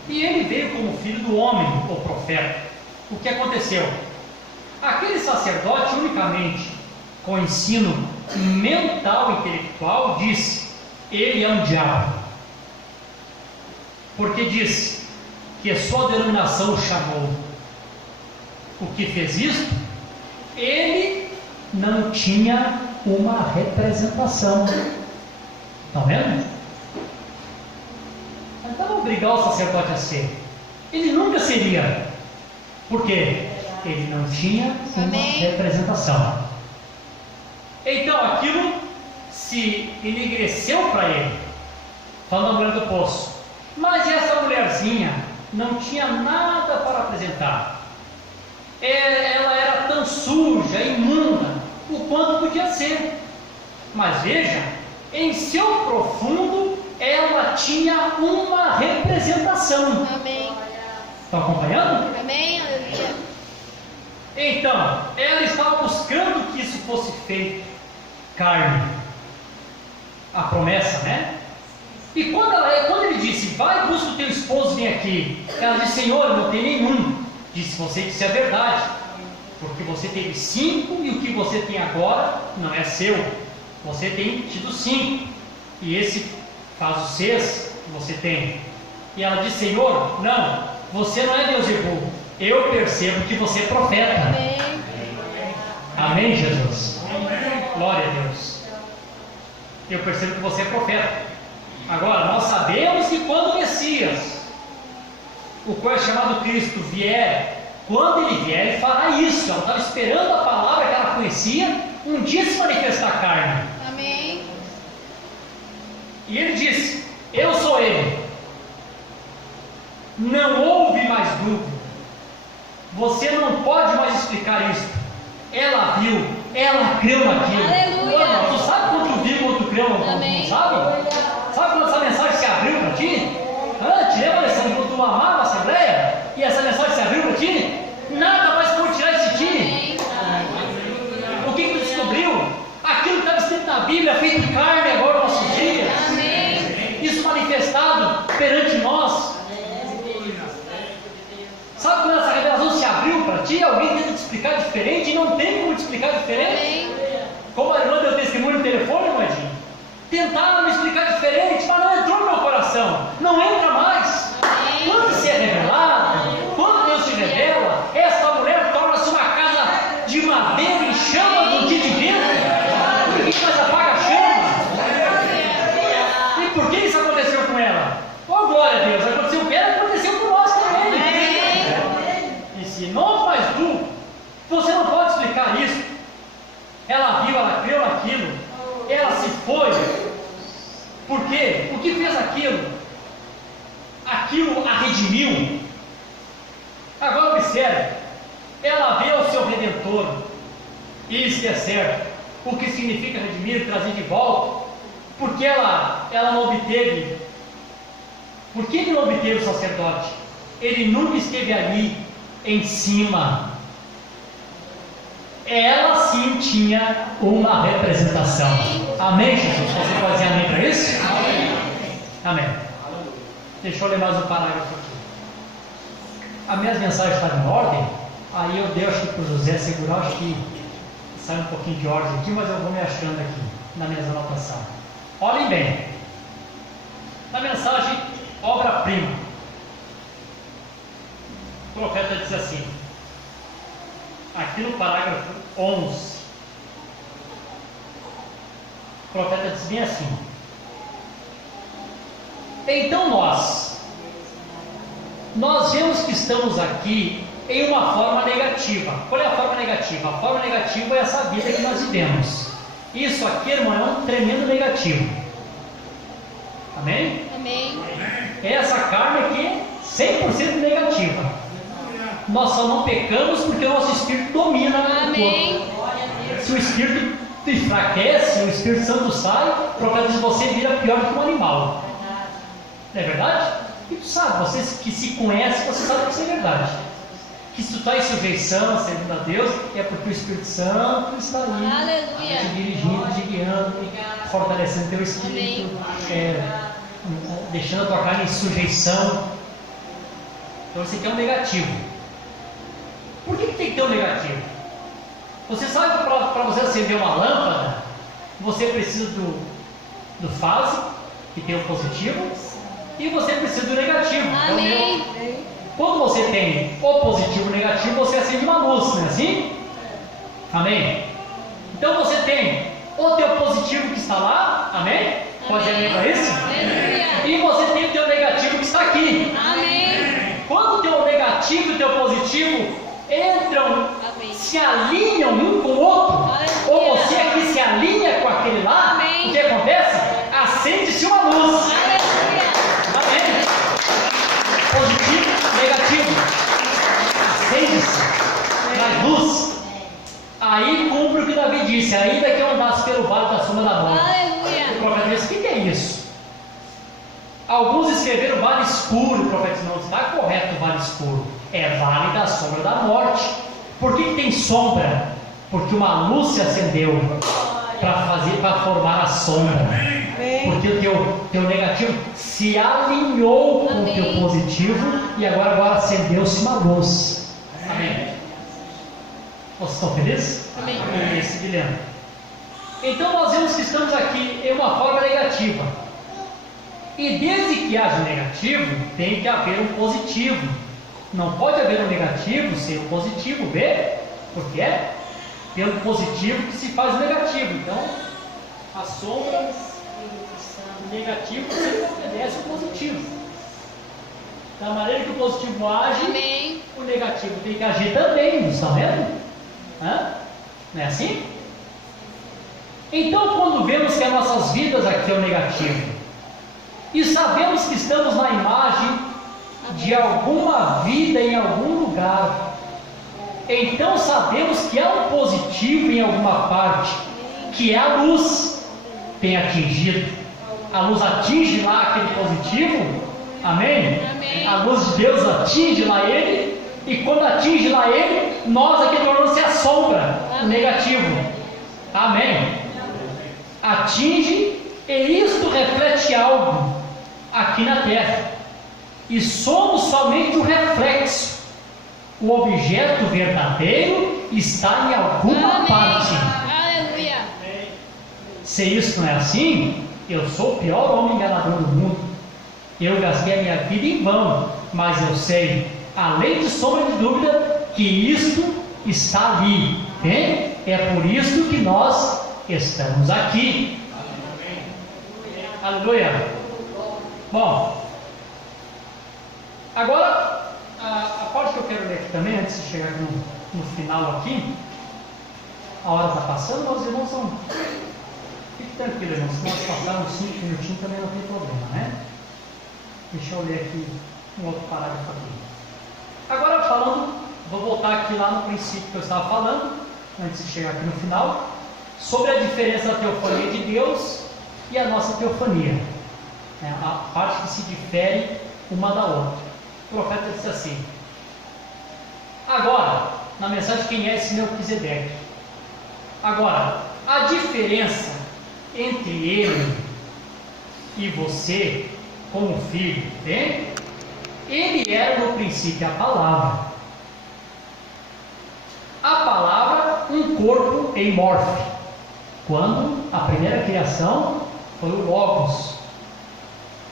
e ele veio como filho do homem, o profeta. O que aconteceu? Aquele sacerdote unicamente com ensino mental e intelectual disse: ele é um diabo, porque diz que a sua denominação o chamou. O que fez isso? Ele não tinha uma representação. Está vendo? Então, obrigar o sacerdote a ser. Ele nunca seria. Por quê? Ele não tinha uma representação. Então aquilo se enegreceu para ele, falando da mulher do poço. Mas essa mulherzinha não tinha nada para apresentar. Ela era tão suja, imunda, o quanto podia ser. Mas veja, em seu profundo, ela tinha uma representação. Amém. Estão acompanhando? Amém. Aleluia. Então, ela estava buscando que isso fosse feito carne. A promessa, né? E quando ele disse, vai, busca o teu esposo e vem aqui, ela disse, Senhor, não tem nenhum. Disse, você disse a verdade, porque você teve 5 e o que você tem agora não é seu. Você tem tido 5 e esse faz os 6 que você tem. E ela disse, Senhor, não, você não é Beelzebul. Eu percebo que você é profeta. Amém. Amém, Jesus? Glória a Deus. Eu percebo que você é profeta. Agora, nós sabemos que quando o Messias, o qual é chamado Cristo, vier, quando ele vier, ele fará isso. Ela estava esperando a palavra que ela conhecia, um dia se manifestar a carne. Amém. E ele disse, eu sou ele. Não houve mais dúvida. Você não pode mais explicar isso. Ela viu, ela creu naquilo. Aleluia. Tu sabe quanto viu, quanto creu, Amém. não sabe? Sabe quando essa mensagem se abriu para ti? Te lembra, Alessandro, quando tu amava a Assembleia? E essa mensagem se abriu para ti? Nada mais pode tirar isso de ti. Amém. O que tu descobriu? Aquilo que estava escrito na Bíblia, feito carne agora nos nossos dias. Amém. Isso manifestado perante nós. Sabe quando essa revelação se abriu para ti? Alguém tenta te explicar diferente e não tem como te explicar diferente? Amém. Como a irmã deu testemunho no telefone, irmãzinha. Tentaram me explicar diferente, mas não entrou no meu coração. Não entra mais. Amém. Quando se é revelado, quando Deus se revela, essa mulher torna-se uma casa de madeira em chama do dia de vento. Ninguém mais apaga a chama. E por que isso aconteceu com ela? Oh, glória a Deus, aconteceu com ela, aconteceu com nós também. E se não faz tu, você não pode explicar isso. Ela viu, ela creu naquilo. Ela se foi. Por quê? O que fez aquilo? Aquilo a redimiu. Agora observe. Ela vê o seu Redentor. Isso é certo. O que significa redimir, trazer de volta. Porque ela não obteve. Por que ele não obteve o sacerdote? Ele nunca esteve ali em cima. Ela sim tinha uma representação. Amém, Jesus? Você pode dizer amém para isso? Amém. Deixa eu ler mais um parágrafo aqui. A minha mensagem está em ordem. Aí eu dei, acho que para o José segurar, acho que sai um pouquinho de ordem aqui, mas eu vou me achando aqui na minha anotação. Olhem bem. Na mensagem, obra-prima. O profeta diz assim. Aqui no parágrafo 11, o profeta diz bem assim: então nós vemos que estamos aqui em uma forma negativa. Qual é a forma negativa? A forma negativa é essa vida que nós vivemos. Isso aqui, irmão, é um tremendo negativo. Amém? Amém. Essa carne aqui é 100% negativa. Nós só não pecamos porque o nosso espírito domina o corpo. Se o espírito enfraquece, o Espírito Santo sai, o profeta diz: você vira pior do que um animal. Não é verdade? E tu sabe, você que se conhece, você sabe que isso é verdade. Que se tu está em sujeição, servindo a Deus, é porque o Espírito Santo está ali. Aleluia. Te dirigindo, te guiando, fortalecendo teu espírito, deixando a tua carne em sujeição. Então esse aqui é um negativo. Por que tem que ter um negativo? Você sabe que para você acender uma lâmpada, você precisa do fase, que tem o positivo, e você precisa do negativo. Amém. Então, quando você tem o positivo e o negativo, você acende uma luz, não é assim? Amém? Então você tem o teu positivo que está lá, amém? Pode amém para isso? Aleluia. E você tem o teu negativo que está aqui. Amém. Quando o teu negativo e o teu positivo entram, Amém. se alinham um com o outro, Aleluia. ou você aqui se alinha com aquele lá, Amém. o que acontece? Acende-se uma luz. Aleluia. Amém? Positivo, negativo. Acende-se, traz luz. Aí cumpre o que Davi disse: ainda que eu andasse pelo vale da sombra da morte. Aleluia. O profeta disse: o que é isso? Alguns escreveram vale escuro. O profeta disse: não está correto o vale escuro, é vale da sombra da morte. Por que tem sombra? Porque uma luz se acendeu para formar a sombra. Porque o teu negativo se alinhou com o teu positivo e agora acendeu-se uma luz. Amém. Vocês estão felizes? Amém. Amém. Guilherme. Então nós vemos que estamos aqui em uma forma negativa. E desde que haja negativo, tem que haver um positivo. Não pode haver um negativo sem um positivo, vê? Porque é pelo positivo que se faz o negativo. Então, a sombra, o negativo sempre obedece o positivo. Da maneira que o positivo age, Amém. o negativo tem que agir também, não está vendo? Não é assim? Então, quando vemos que as nossas vidas aqui é o negativo, e sabemos que estamos na imagem de alguma vida em algum lugar, então sabemos que há um positivo em alguma parte, que é a luz tem atingido. A luz atinge lá aquele positivo, amém? Amém. A luz de Deus atinge lá ele, e quando atinge lá ele, nós aqui tornamos-se a sombra, o negativo, amém? Atinge, e isto reflete algo aqui na terra, e somos somente o reflexo. O objeto verdadeiro está em alguma Amém. parte. Aleluia. Se isso não é assim, eu sou o pior homem enganador do mundo. Eu gastei a minha vida em vão, mas eu sei, além de sombra de dúvida, que isto está ali, hein? É por isso que nós estamos aqui. Aleluia. Bom, agora a parte que eu quero ler aqui também, antes de chegar no final aqui, a hora está passando, mas os irmãos são. Fique tranquilo, irmãos, se nós passarmos 5 minutinhos também não tem problema, né? Deixa eu ler aqui um outro parágrafo aqui. Agora falando, vou voltar aqui lá no princípio que eu estava falando, antes de chegar aqui no final, sobre a diferença da teofania de Deus e a nossa teofania. A parte que se difere uma da outra. O profeta disse assim: agora, na mensagem, quem é esse Melquisedeque? Agora, a diferença entre ele e você, como filho, bem? Ele era no princípio a palavra. A palavra, um corpo em morfe. Quando a primeira criação foi o Logos,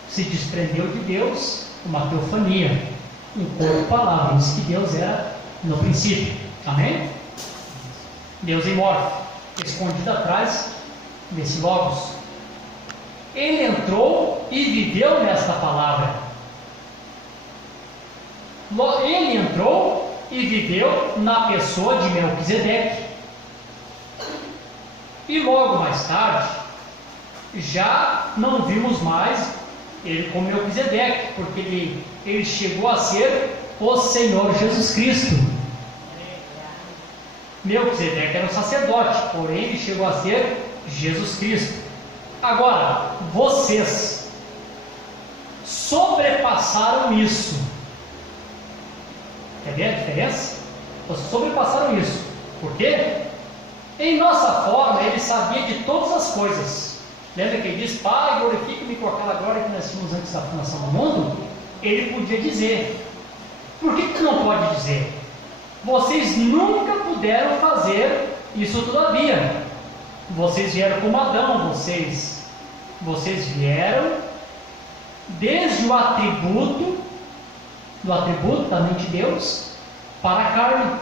se desprendeu de Deus, uma teofania, um corpo palavra. Isso que Deus era no princípio. Amém? Deus em morfe, escondido atrás desse Logos. Ele entrou e viveu nesta palavra. Ele entrou e viveu na pessoa de Melquisedeque. E logo mais tarde, já não vimos mais ele como Melquisedeque, porque ele chegou a ser o Senhor Jesus Cristo. Melquisedeque era um sacerdote, porém ele chegou a ser Jesus Cristo. Agora, vocês sobrepassaram isso. Quer ver a diferença? Vocês sobrepassaram isso. Por quê? Em nossa forma, ele sabia de todas as coisas. Lembra que ele diz: Pai, glorifica-me com aquela glória que nós tínhamos antes da fundação do mundo? Ele podia dizer. Por que não pode dizer? Vocês nunca puderam fazer isso todavia. Vocês vieram como Adão, vocês vieram desde o atributo, do atributo da mente de Deus, para a carne.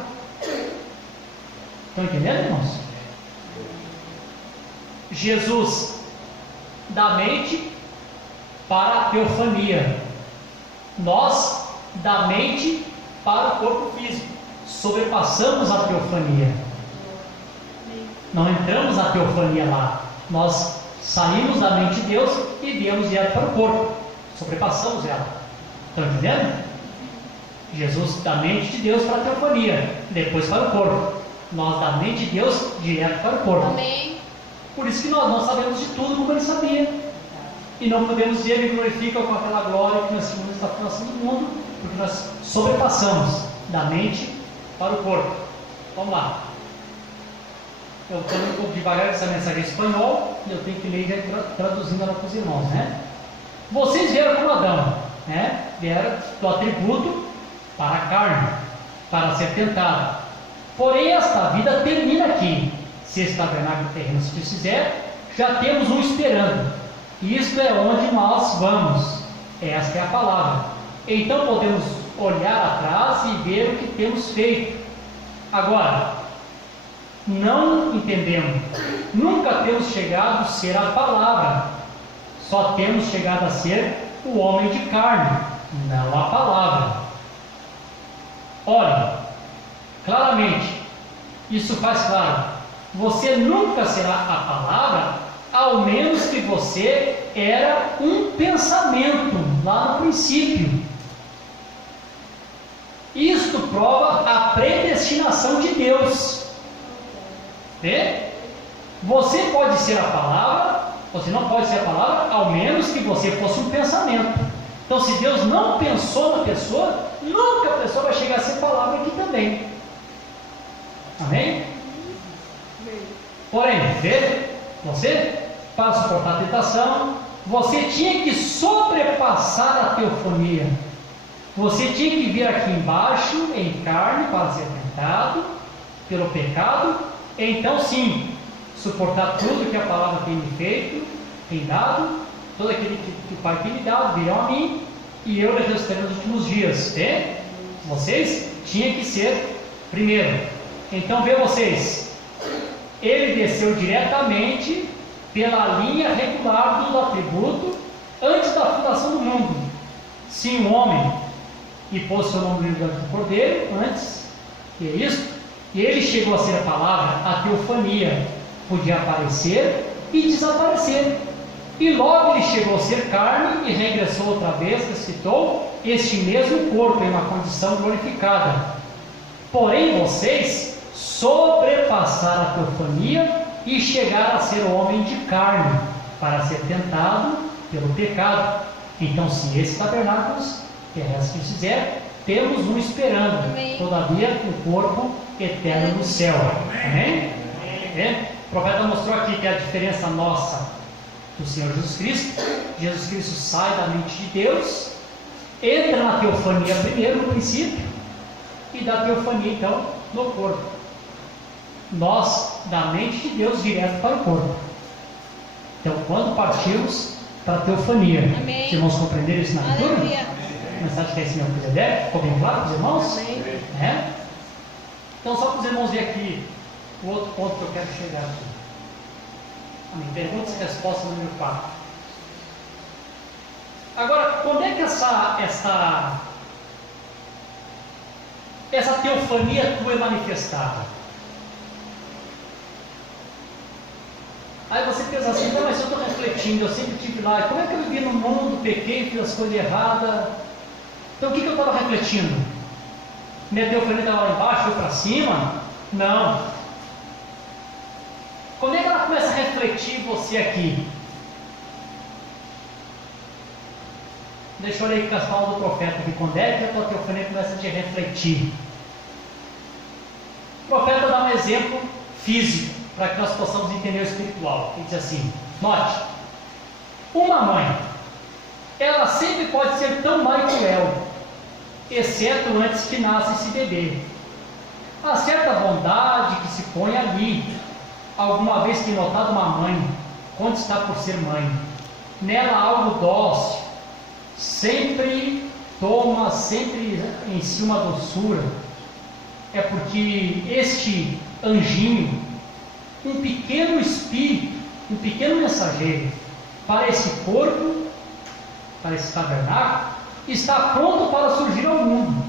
Estão entendendo, irmãos? Jesus da mente para a teofania. Nós, da mente para o corpo físico, sobrepassamos a teofania. Não entramos na teofania lá. Nós saímos da mente de Deus e viemos direto para o corpo. Sobrepassamos ela. Estão entendendo? Jesus da mente de Deus para a teofania, depois para o corpo. Nós da mente de Deus direto para o corpo. Amém. Por isso que nós sabemos de tudo como ele sabia. E não podemos dizer ele glorifica com aquela glória que nós tínhamos da fundação do mundo, porque nós sobrepassamos da mente para o corpo. Vamos lá. Eu estou um pouco devagar essa mensagem em espanhol e eu tenho que ler e traduzindo ela para os irmãos, né? Vocês vieram como Adão, né? Vieram do atributo para a carne, para ser tentado. Porém, esta vida termina aqui. Se esse tabernáculo terreno se desfizer, já temos um esperando. Isto é onde nós vamos. Esta é a palavra. Então podemos olhar atrás e ver o que temos feito. Agora, não entendemos. Nunca temos chegado a ser a palavra. Só temos chegado a ser o homem de carne, não a palavra. Olhe, claramente, isso faz claro. Você nunca será a palavra, ao menos que você era um pensamento lá no princípio. Isto prova a predestinação de Deus. Vê? Você pode ser a palavra, você não pode ser a palavra, ao menos que você fosse um pensamento. Então, se Deus não pensou na pessoa, nunca a pessoa vai chegar a ser palavra aqui também. Amém? Porém, veja, você, para suportar a tentação, você tinha que sobrepassar a teofania. Você tinha que vir aqui embaixo, em carne, para ser tentado pelo pecado. Então, sim, suportar tudo que a palavra tem me feito, tem dado, todo aquele que o Pai tem me dado, virão a mim, e eu lhe ressuscitarei nos últimos dias. Vocês tinham que ser primeiro. Então, vê vocês, ele desceu diretamente pela linha regular do atributo antes da fundação do mundo. Sim, um homem, e pôs seu nome no livro do Cordeiro, antes, que é isso, e ele chegou a ser a palavra, a teofania, podia aparecer e desaparecer. E logo ele chegou a ser carne e regressou outra vez, ressuscitou este mesmo corpo em uma condição glorificada. Porém, vocês sobrepassaram a teofania e chegaram a ser o homem de carne, para ser tentado pelo pecado. Então, se esse tabernáculo terrestre fizer, temos um esperando. Amém. Todavia, o corpo eterno no céu. Amém? O profeta mostrou aqui que a diferença nossa do Senhor Jesus Cristo. Jesus Cristo sai da mente de Deus, entra na teofania primeiro, no princípio, e da teofania então no corpo. Nós, da mente de Deus, direto para o corpo. Então, quando partimos para a teofania, amém. Os irmãos compreenderam isso na leitura? A mensagem que é esse meu Quisedeque, ficou bem claro para os irmãos? Então, só para os irmãos verem aqui o outro ponto que eu quero chegar aqui. Amém. Perguntas e respostas número 4. Agora, quando é que essa teofania tua é manifestada? Aí você pensa assim, não, mas eu estou refletindo, eu sempre estive lá, como é que eu vivi no mundo, pequei, fiz as coisas erradas? Então o que eu estava refletindo? Minha teofania estava lá embaixo, foi para cima? Não. Quando é que ela começa a refletir em você aqui? Deixa eu ler aqui com as palavras do profeta aqui. Quando é que a tua teofania começa a te refletir? O profeta dá um exemplo físico, para que nós possamos entender o espiritual. Ele diz assim, note, uma mãe, ela sempre pode ser tão má e cruel, exceto antes que nasça esse bebê. Há certa bondade que se põe ali. Alguma vez tem notado uma mãe, quando está por ser mãe, nela algo dócil, sempre toma, sempre em si uma doçura. É porque este anjinho, um pequeno espírito, um pequeno mensageiro, para esse corpo, para esse tabernáculo, está pronto para surgir ao mundo.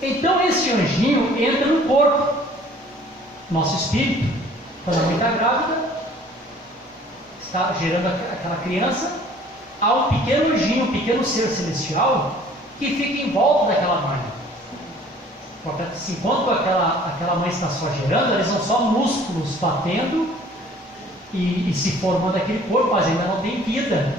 Então esse anjinho entra no corpo, nosso espírito, quando a mãe está grávida, está gerando aquela criança, há um pequeno anjinho, um pequeno ser celestial, que fica em volta daquela mãe. Enquanto aquela mãe está só gerando, eles são só músculos batendo e se formando aquele corpo, mas ainda não tem vida.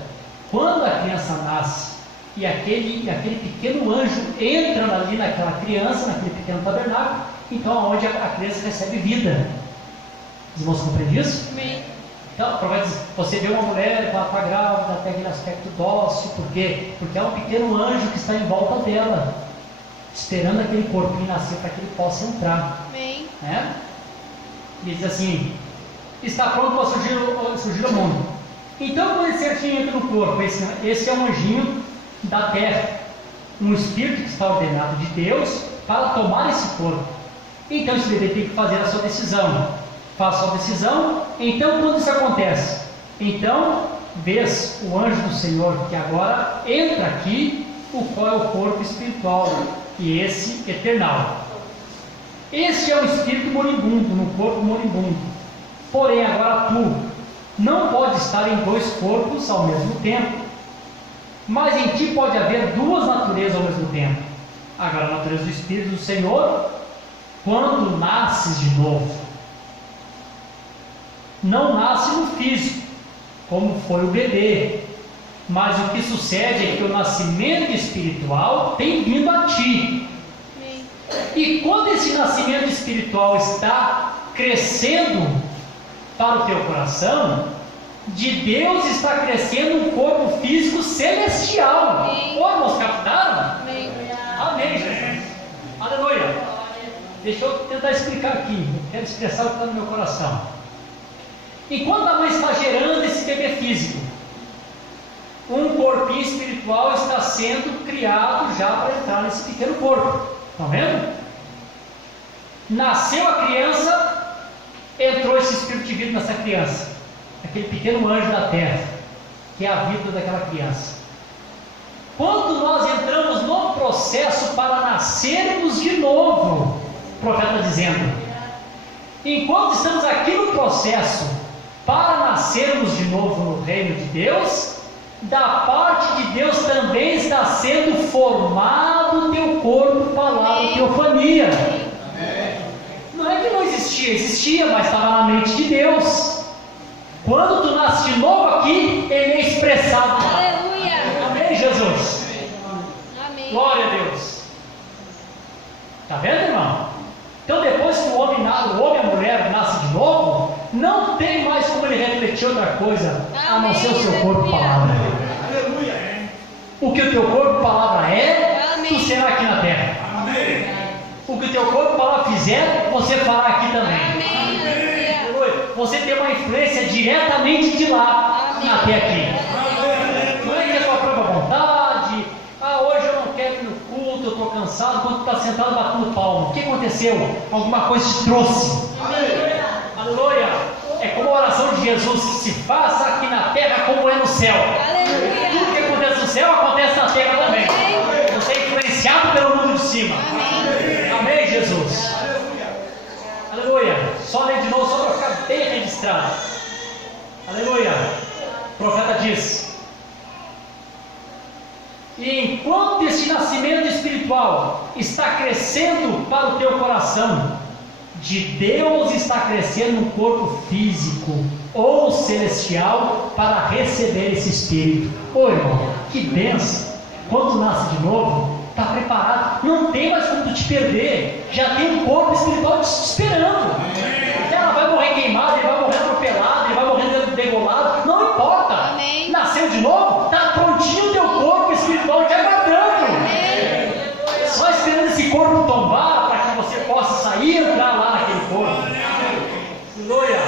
Quando a criança nasce e aquele pequeno anjo entra ali naquela criança, naquele pequeno tabernáculo, então é onde a criança recebe vida. Os irmãos compreendem isso? Amém. Então, você vê uma mulher que está grávida, tem aquele aspecto dócil, por quê? Porque é um pequeno anjo que está em volta dela, esperando aquele corpinho nascer para que ele possa entrar. Amém. Né? Ele diz assim: está pronto para surgir ao mundo. Então, quando esse anjinho entra no corpo, esse é um anjinho da terra, um espírito que está ordenado de Deus para tomar esse corpo. Então, esse bebê tem que fazer a sua decisão. Faz a sua decisão. Então, quando isso acontece? Então, vês o anjo do Senhor que agora entra aqui, o qual é o corpo espiritual, e esse eternal. Este é o espírito moribundo, no corpo moribundo. Porém, agora tu não pode estar em dois corpos ao mesmo tempo, mas em ti pode haver duas naturezas ao mesmo tempo. Agora, a natureza do Espírito do Senhor, quando nasces de novo, não nasce no físico, como foi o bebê, mas o que sucede é que o nascimento espiritual tem vindo a ti. Amém. E quando esse nascimento espiritual está crescendo para o teu coração, de Deus está crescendo um corpo físico celestial. Amém. Ô, irmãos, captaram? Amém. Amém, Jesus. Aleluia. Deixa eu tentar explicar aqui. Eu quero expressar o que está no meu coração. Enquanto a mãe está gerando esse bebê físico, um corpinho espiritual está sendo criado já para entrar nesse pequeno corpo. Estão vendo? Nasceu a criança, entrou esse espírito de vida nessa criança, aquele pequeno anjo da terra, que é a vida daquela criança. Quando nós entramos no processo para nascermos de novo, o profeta está dizendo, enquanto estamos aqui no processo para nascermos de novo no reino de Deus, da parte de Deus também está sendo formado o teu corpo, palavra, teofania. Não é que não existia, mas estava na mente de Deus. Quando tu nasce de novo aqui, ele é expressado lá. Aleluia. Amém, Jesus? Amém. Glória a Deus. Está vendo, irmão? Então, depois que o homem e a mulher nascem de novo, não tem mais como ele refletir outra coisa a não ser o seu corpo palavra. Aleluia. O que o teu corpo palavra é, Amém. tu será aqui na terra. Amém. O que o teu corpo palavra fizer, você fará aqui também. Amém. Aleluia. Aleluia. Você tem uma influência diretamente de lá Amém. até aqui. Não é que é a tua própria vontade. Hoje eu não quero ir no culto, eu estou cansado. Quando tu está sentado batendo palma, o que aconteceu? Alguma coisa te trouxe. Aleluia. É como a oração de Jesus, que se faça aqui na terra como é no céu. Aleluia. Tudo que acontece no céu acontece na terra também. Você é influenciado pelo mundo de cima. Amém, Jesus. Aleluia. Só ler de novo, só para ficar bem registrado. Aleluia. O profeta diz: e enquanto esse nascimento espiritual está crescendo para o teu coração, de Deus está crescendo um corpo físico ou celestial para receber esse Espírito. Ô irmão, que bênção! Quando tu nasce de novo, está preparado, não tem mais como tu te perder, já tem um corpo espiritual te esperando. Ela vai morrer queimada, ele vai morrer atropelado, ele vai morrer degolado, não importa. Amém. Nasceu de novo, está prontinho o teu corpo espiritual te aguardando. Só esperando esse corpo tombar para que você possa sair e entrar lá naquele corpo. Aleluia.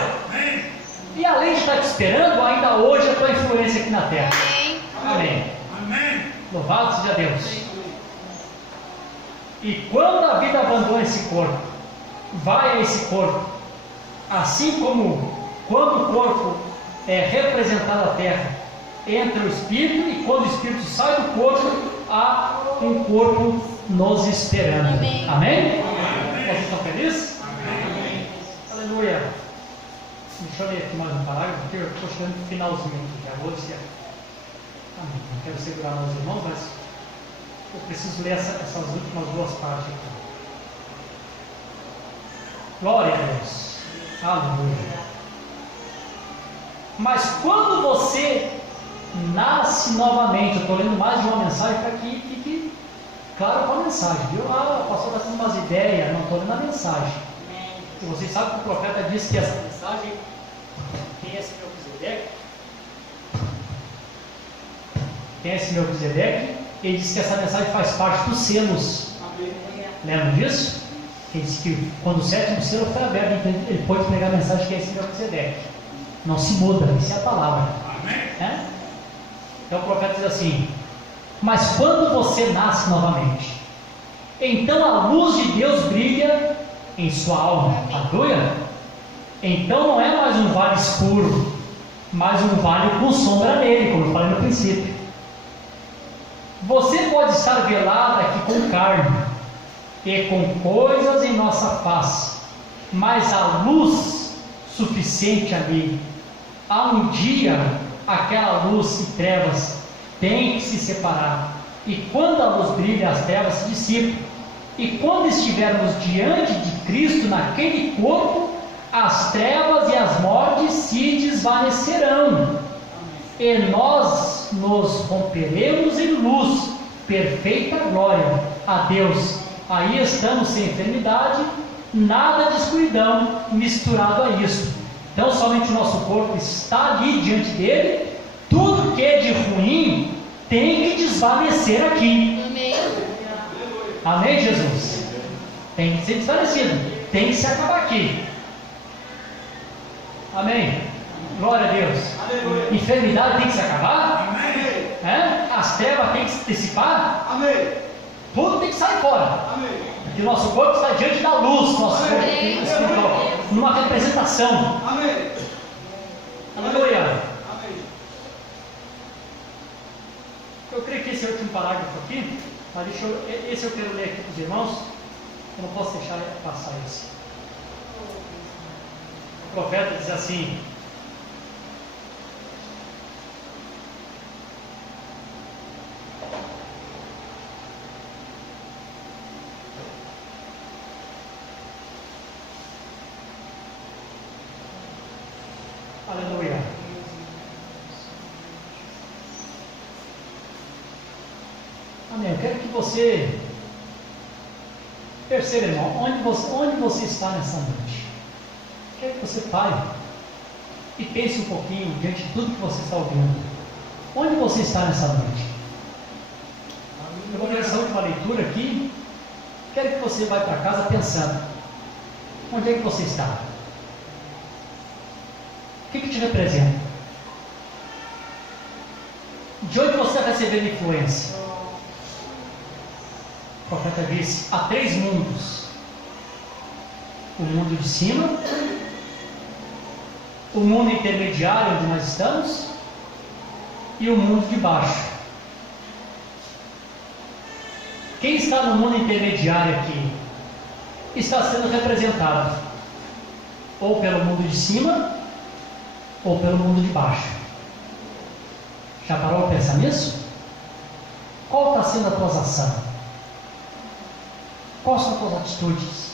E além de estar te esperando, ainda hoje a tua influência aqui na terra. Amém. Amém. Louvado seja Deus. E quando a vida abandona esse corpo, vai a esse corpo, assim como quando o corpo é representada a terra. Entra o Espírito e quando o Espírito sai do corpo, há um corpo nos esperando. Amém. Amém? Vocês estão felizes? Amém. Aleluia. Deixa eu ler aqui mais um parágrafo, porque eu estou chegando no finalzinho aqui. Já vou dizer. Amém. Não quero segurar meus irmãos, mas eu preciso ler essas últimas duas partes aqui. Glória a Deus. Aleluia. Mas quando você nasce novamente, eu estou lendo mais de uma mensagem para que fique claro com a mensagem, viu? O pastor está dando umas ideias, não estou lendo a mensagem. E vocês sabem que o profeta disse que essa mensagem, quem é esse Melquisedeque? Quem é esse Melquisedeque? Ele disse que essa mensagem faz parte dos selos. Lembram disso? Ele disse que quando o sétimo selo foi aberto, então ele pode pregar a mensagem que é esse Melquisedeque. Não se muda, isso é a palavra. É? Então o profeta diz assim: mas quando você nasce novamente, então a luz de Deus brilha em sua alma. Aleluia! Então não é mais um vale escuro, mas um vale com sombra nele, como eu falei no princípio. Você pode estar velado aqui com carne e com coisas em nossa face, mas a luz suficiente ali. Há um dia, aquela luz e trevas têm que se separar, e quando a luz brilha, as trevas se dissipam, e quando estivermos diante de Cristo naquele corpo, as trevas e as mortes se desvanecerão, e nós nos romperemos em luz, perfeita glória a Deus. Aí estamos sem enfermidade, nada de escuridão misturado a isso. Então somente o nosso corpo está ali diante dele, tudo que é de ruim tem que desvanecer aqui. Amém. Amém, Jesus? Tem que ser desvanecido, tem que se acabar aqui. Amém? Glória a Deus. Aleluia. Enfermidade tem que se acabar? Amém. É? As trevas tem que se dissipar? Amém. Tudo tem que sair fora. Amém. Porque o nosso corpo está diante da luz, nosso corpo Amém. espiritual, numa representação. Amém. Aleluia. Amém. Eu creio que esse é o último parágrafo aqui, mas esse eu quero ler aqui para os irmãos. Eu não posso deixar passar esse. O profeta diz assim: aleluia. Amém. Eu quero que você perceba, irmão, onde você está nessa noite. Eu quero que você pare e pense um pouquinho diante de tudo que você está ouvindo. Onde você está nessa noite? Eu vou ler essa última leitura aqui. Quero que você vá para casa pensando: onde é que você está? O que te representa? De onde você está recebendo influência? O profeta disse: há 3 mundos: o mundo de cima, o mundo intermediário onde nós estamos e o mundo de baixo. Quem está no mundo intermediário aqui está sendo representado ou pelo mundo de cima ou pelo mundo de baixo. Já parou para pensar nisso? Qual está sendo a tua ação? Quais são as tuas atitudes?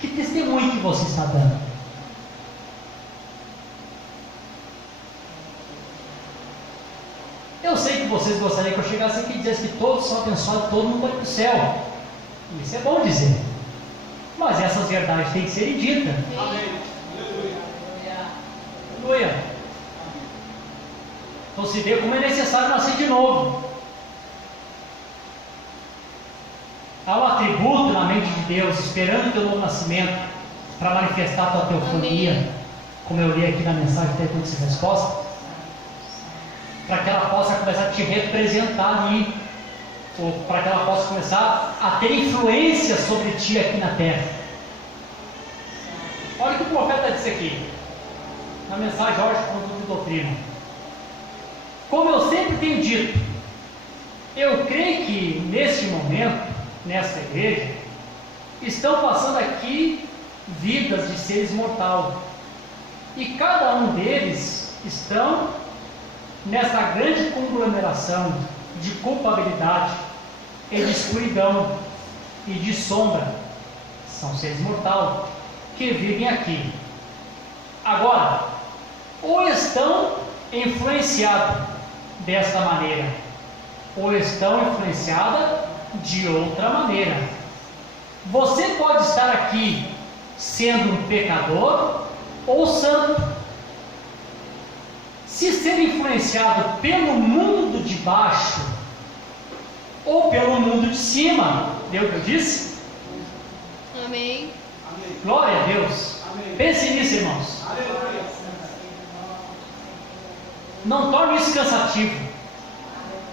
Que testemunho que você está dando? Eu sei que vocês gostariam que eu chegasse aqui e dissesse que todos são abençoados, todo mundo vai para o céu. Isso é bom dizer. Mas essas verdades têm que ser ditas. Amém. Aleluia. Então se vê como é necessário nascer de novo. Há um atributo na mente de Deus, esperando o teu novo nascimento, para manifestar a tua teofonia. Amém. Como eu li aqui na mensagem pergunta e resposta, para que ela possa começar a te representar ali, ou para que ela possa começar a ter influência sobre ti aqui na terra. Olha o que o profeta disse aqui. na mensagem Jorge Conduto de Doutrina. Como eu sempre tenho dito, eu creio que neste momento, nesta igreja, estão passando aqui vidas de seres mortais. E cada um deles estão nessa grande conglomeração de culpabilidade e de escuridão e de sombra. São seres mortais que vivem aqui. Agora, ou estão influenciados desta maneira, ou estão influenciados de outra maneira. Você pode estar aqui sendo um pecador ou santo. Se ser influenciado pelo mundo de baixo ou pelo mundo de cima, deu o que eu disse? Amém. Glória a Deus. Pense nisso, irmãos. Não torne isso cansativo.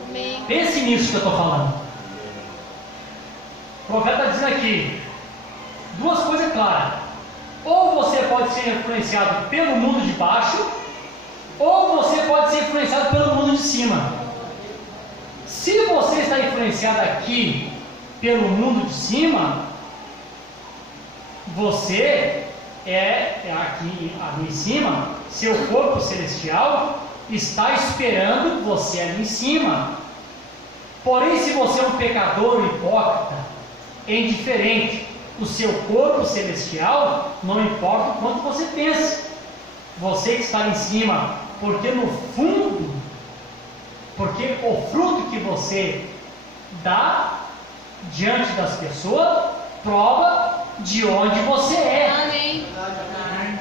Amém. Pense nisso que eu estou falando. O profeta está dizendo aqui duas coisas claras. Ou você pode ser influenciado pelo mundo de baixo, ou você pode ser influenciado pelo mundo de cima. Se você está influenciado aqui pelo mundo de cima, você aqui em cima, seu corpo celestial está esperando você ali em cima. Porém, se você é um pecador hipócrita, indiferente, o seu corpo celestial, não importa o quanto você pensa, você que está em cima, porque no fundo, porque o fruto que você dá diante das pessoas prova de onde você é. Amém.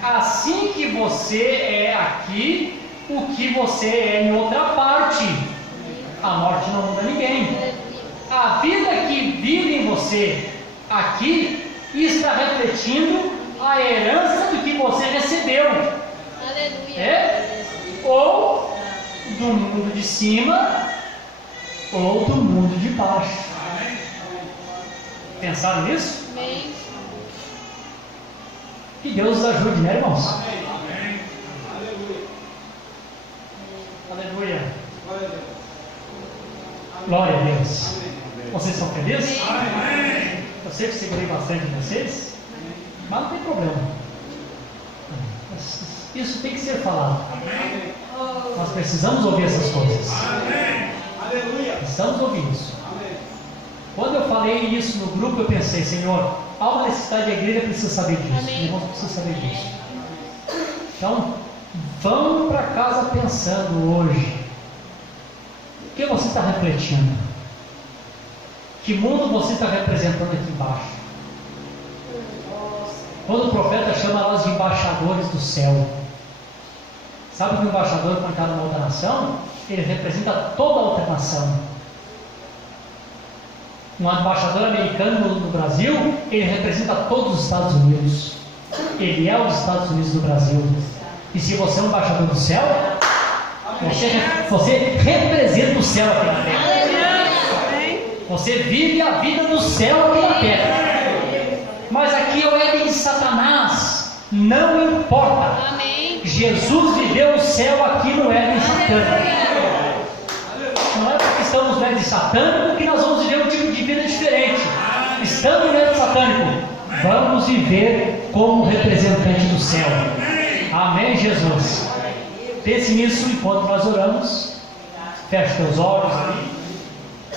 Assim que você é aqui, o que você é em outra parte. A morte não muda ninguém. A vida que vive em você aqui está refletindo a herança do que você recebeu. Aleluia. Ou do mundo de cima, ou do mundo de baixo. Pensaram nisso? Amém. Que Deus nos ajude, né, irmãos? Aleluia. Glória a Deus. Vocês são felizes? Eu sei que segurei bastante de vocês, mas não tem problema. Isso tem que ser falado. Nós precisamos ouvir essas coisas. Precisamos ouvir isso. Quando eu falei isso no grupo, eu pensei, Senhor, há uma necessidade da igreja, precisa saber disso. Amém. Irmãos precisam saber disso. Então, vamos para casa pensando hoje. O que você está refletindo? Que mundo você está representando aqui embaixo? Quando o profeta chama nós de embaixadores do céu, sabe que o embaixador, quando está numa outra nação, ele representa toda a outra nação. Um embaixador americano no Brasil, ele representa todos os Estados Unidos. Ele é os Estados Unidos do Brasil. E se você é um embaixador do céu, você representa o céu aqui na terra. Você vive a vida do céu aqui na terra. Mas aqui é o Éden de Satanás. Não importa. Amém. Jesus viveu o céu aqui no Éden satânico. Não é porque estamos no Éden satânico que nós vamos viver um tipo de vida diferente. Estando no Éden satânico, vamos viver como representante do céu. Amém, Jesus? Pense nisso enquanto nós oramos. Feche teus olhos aí.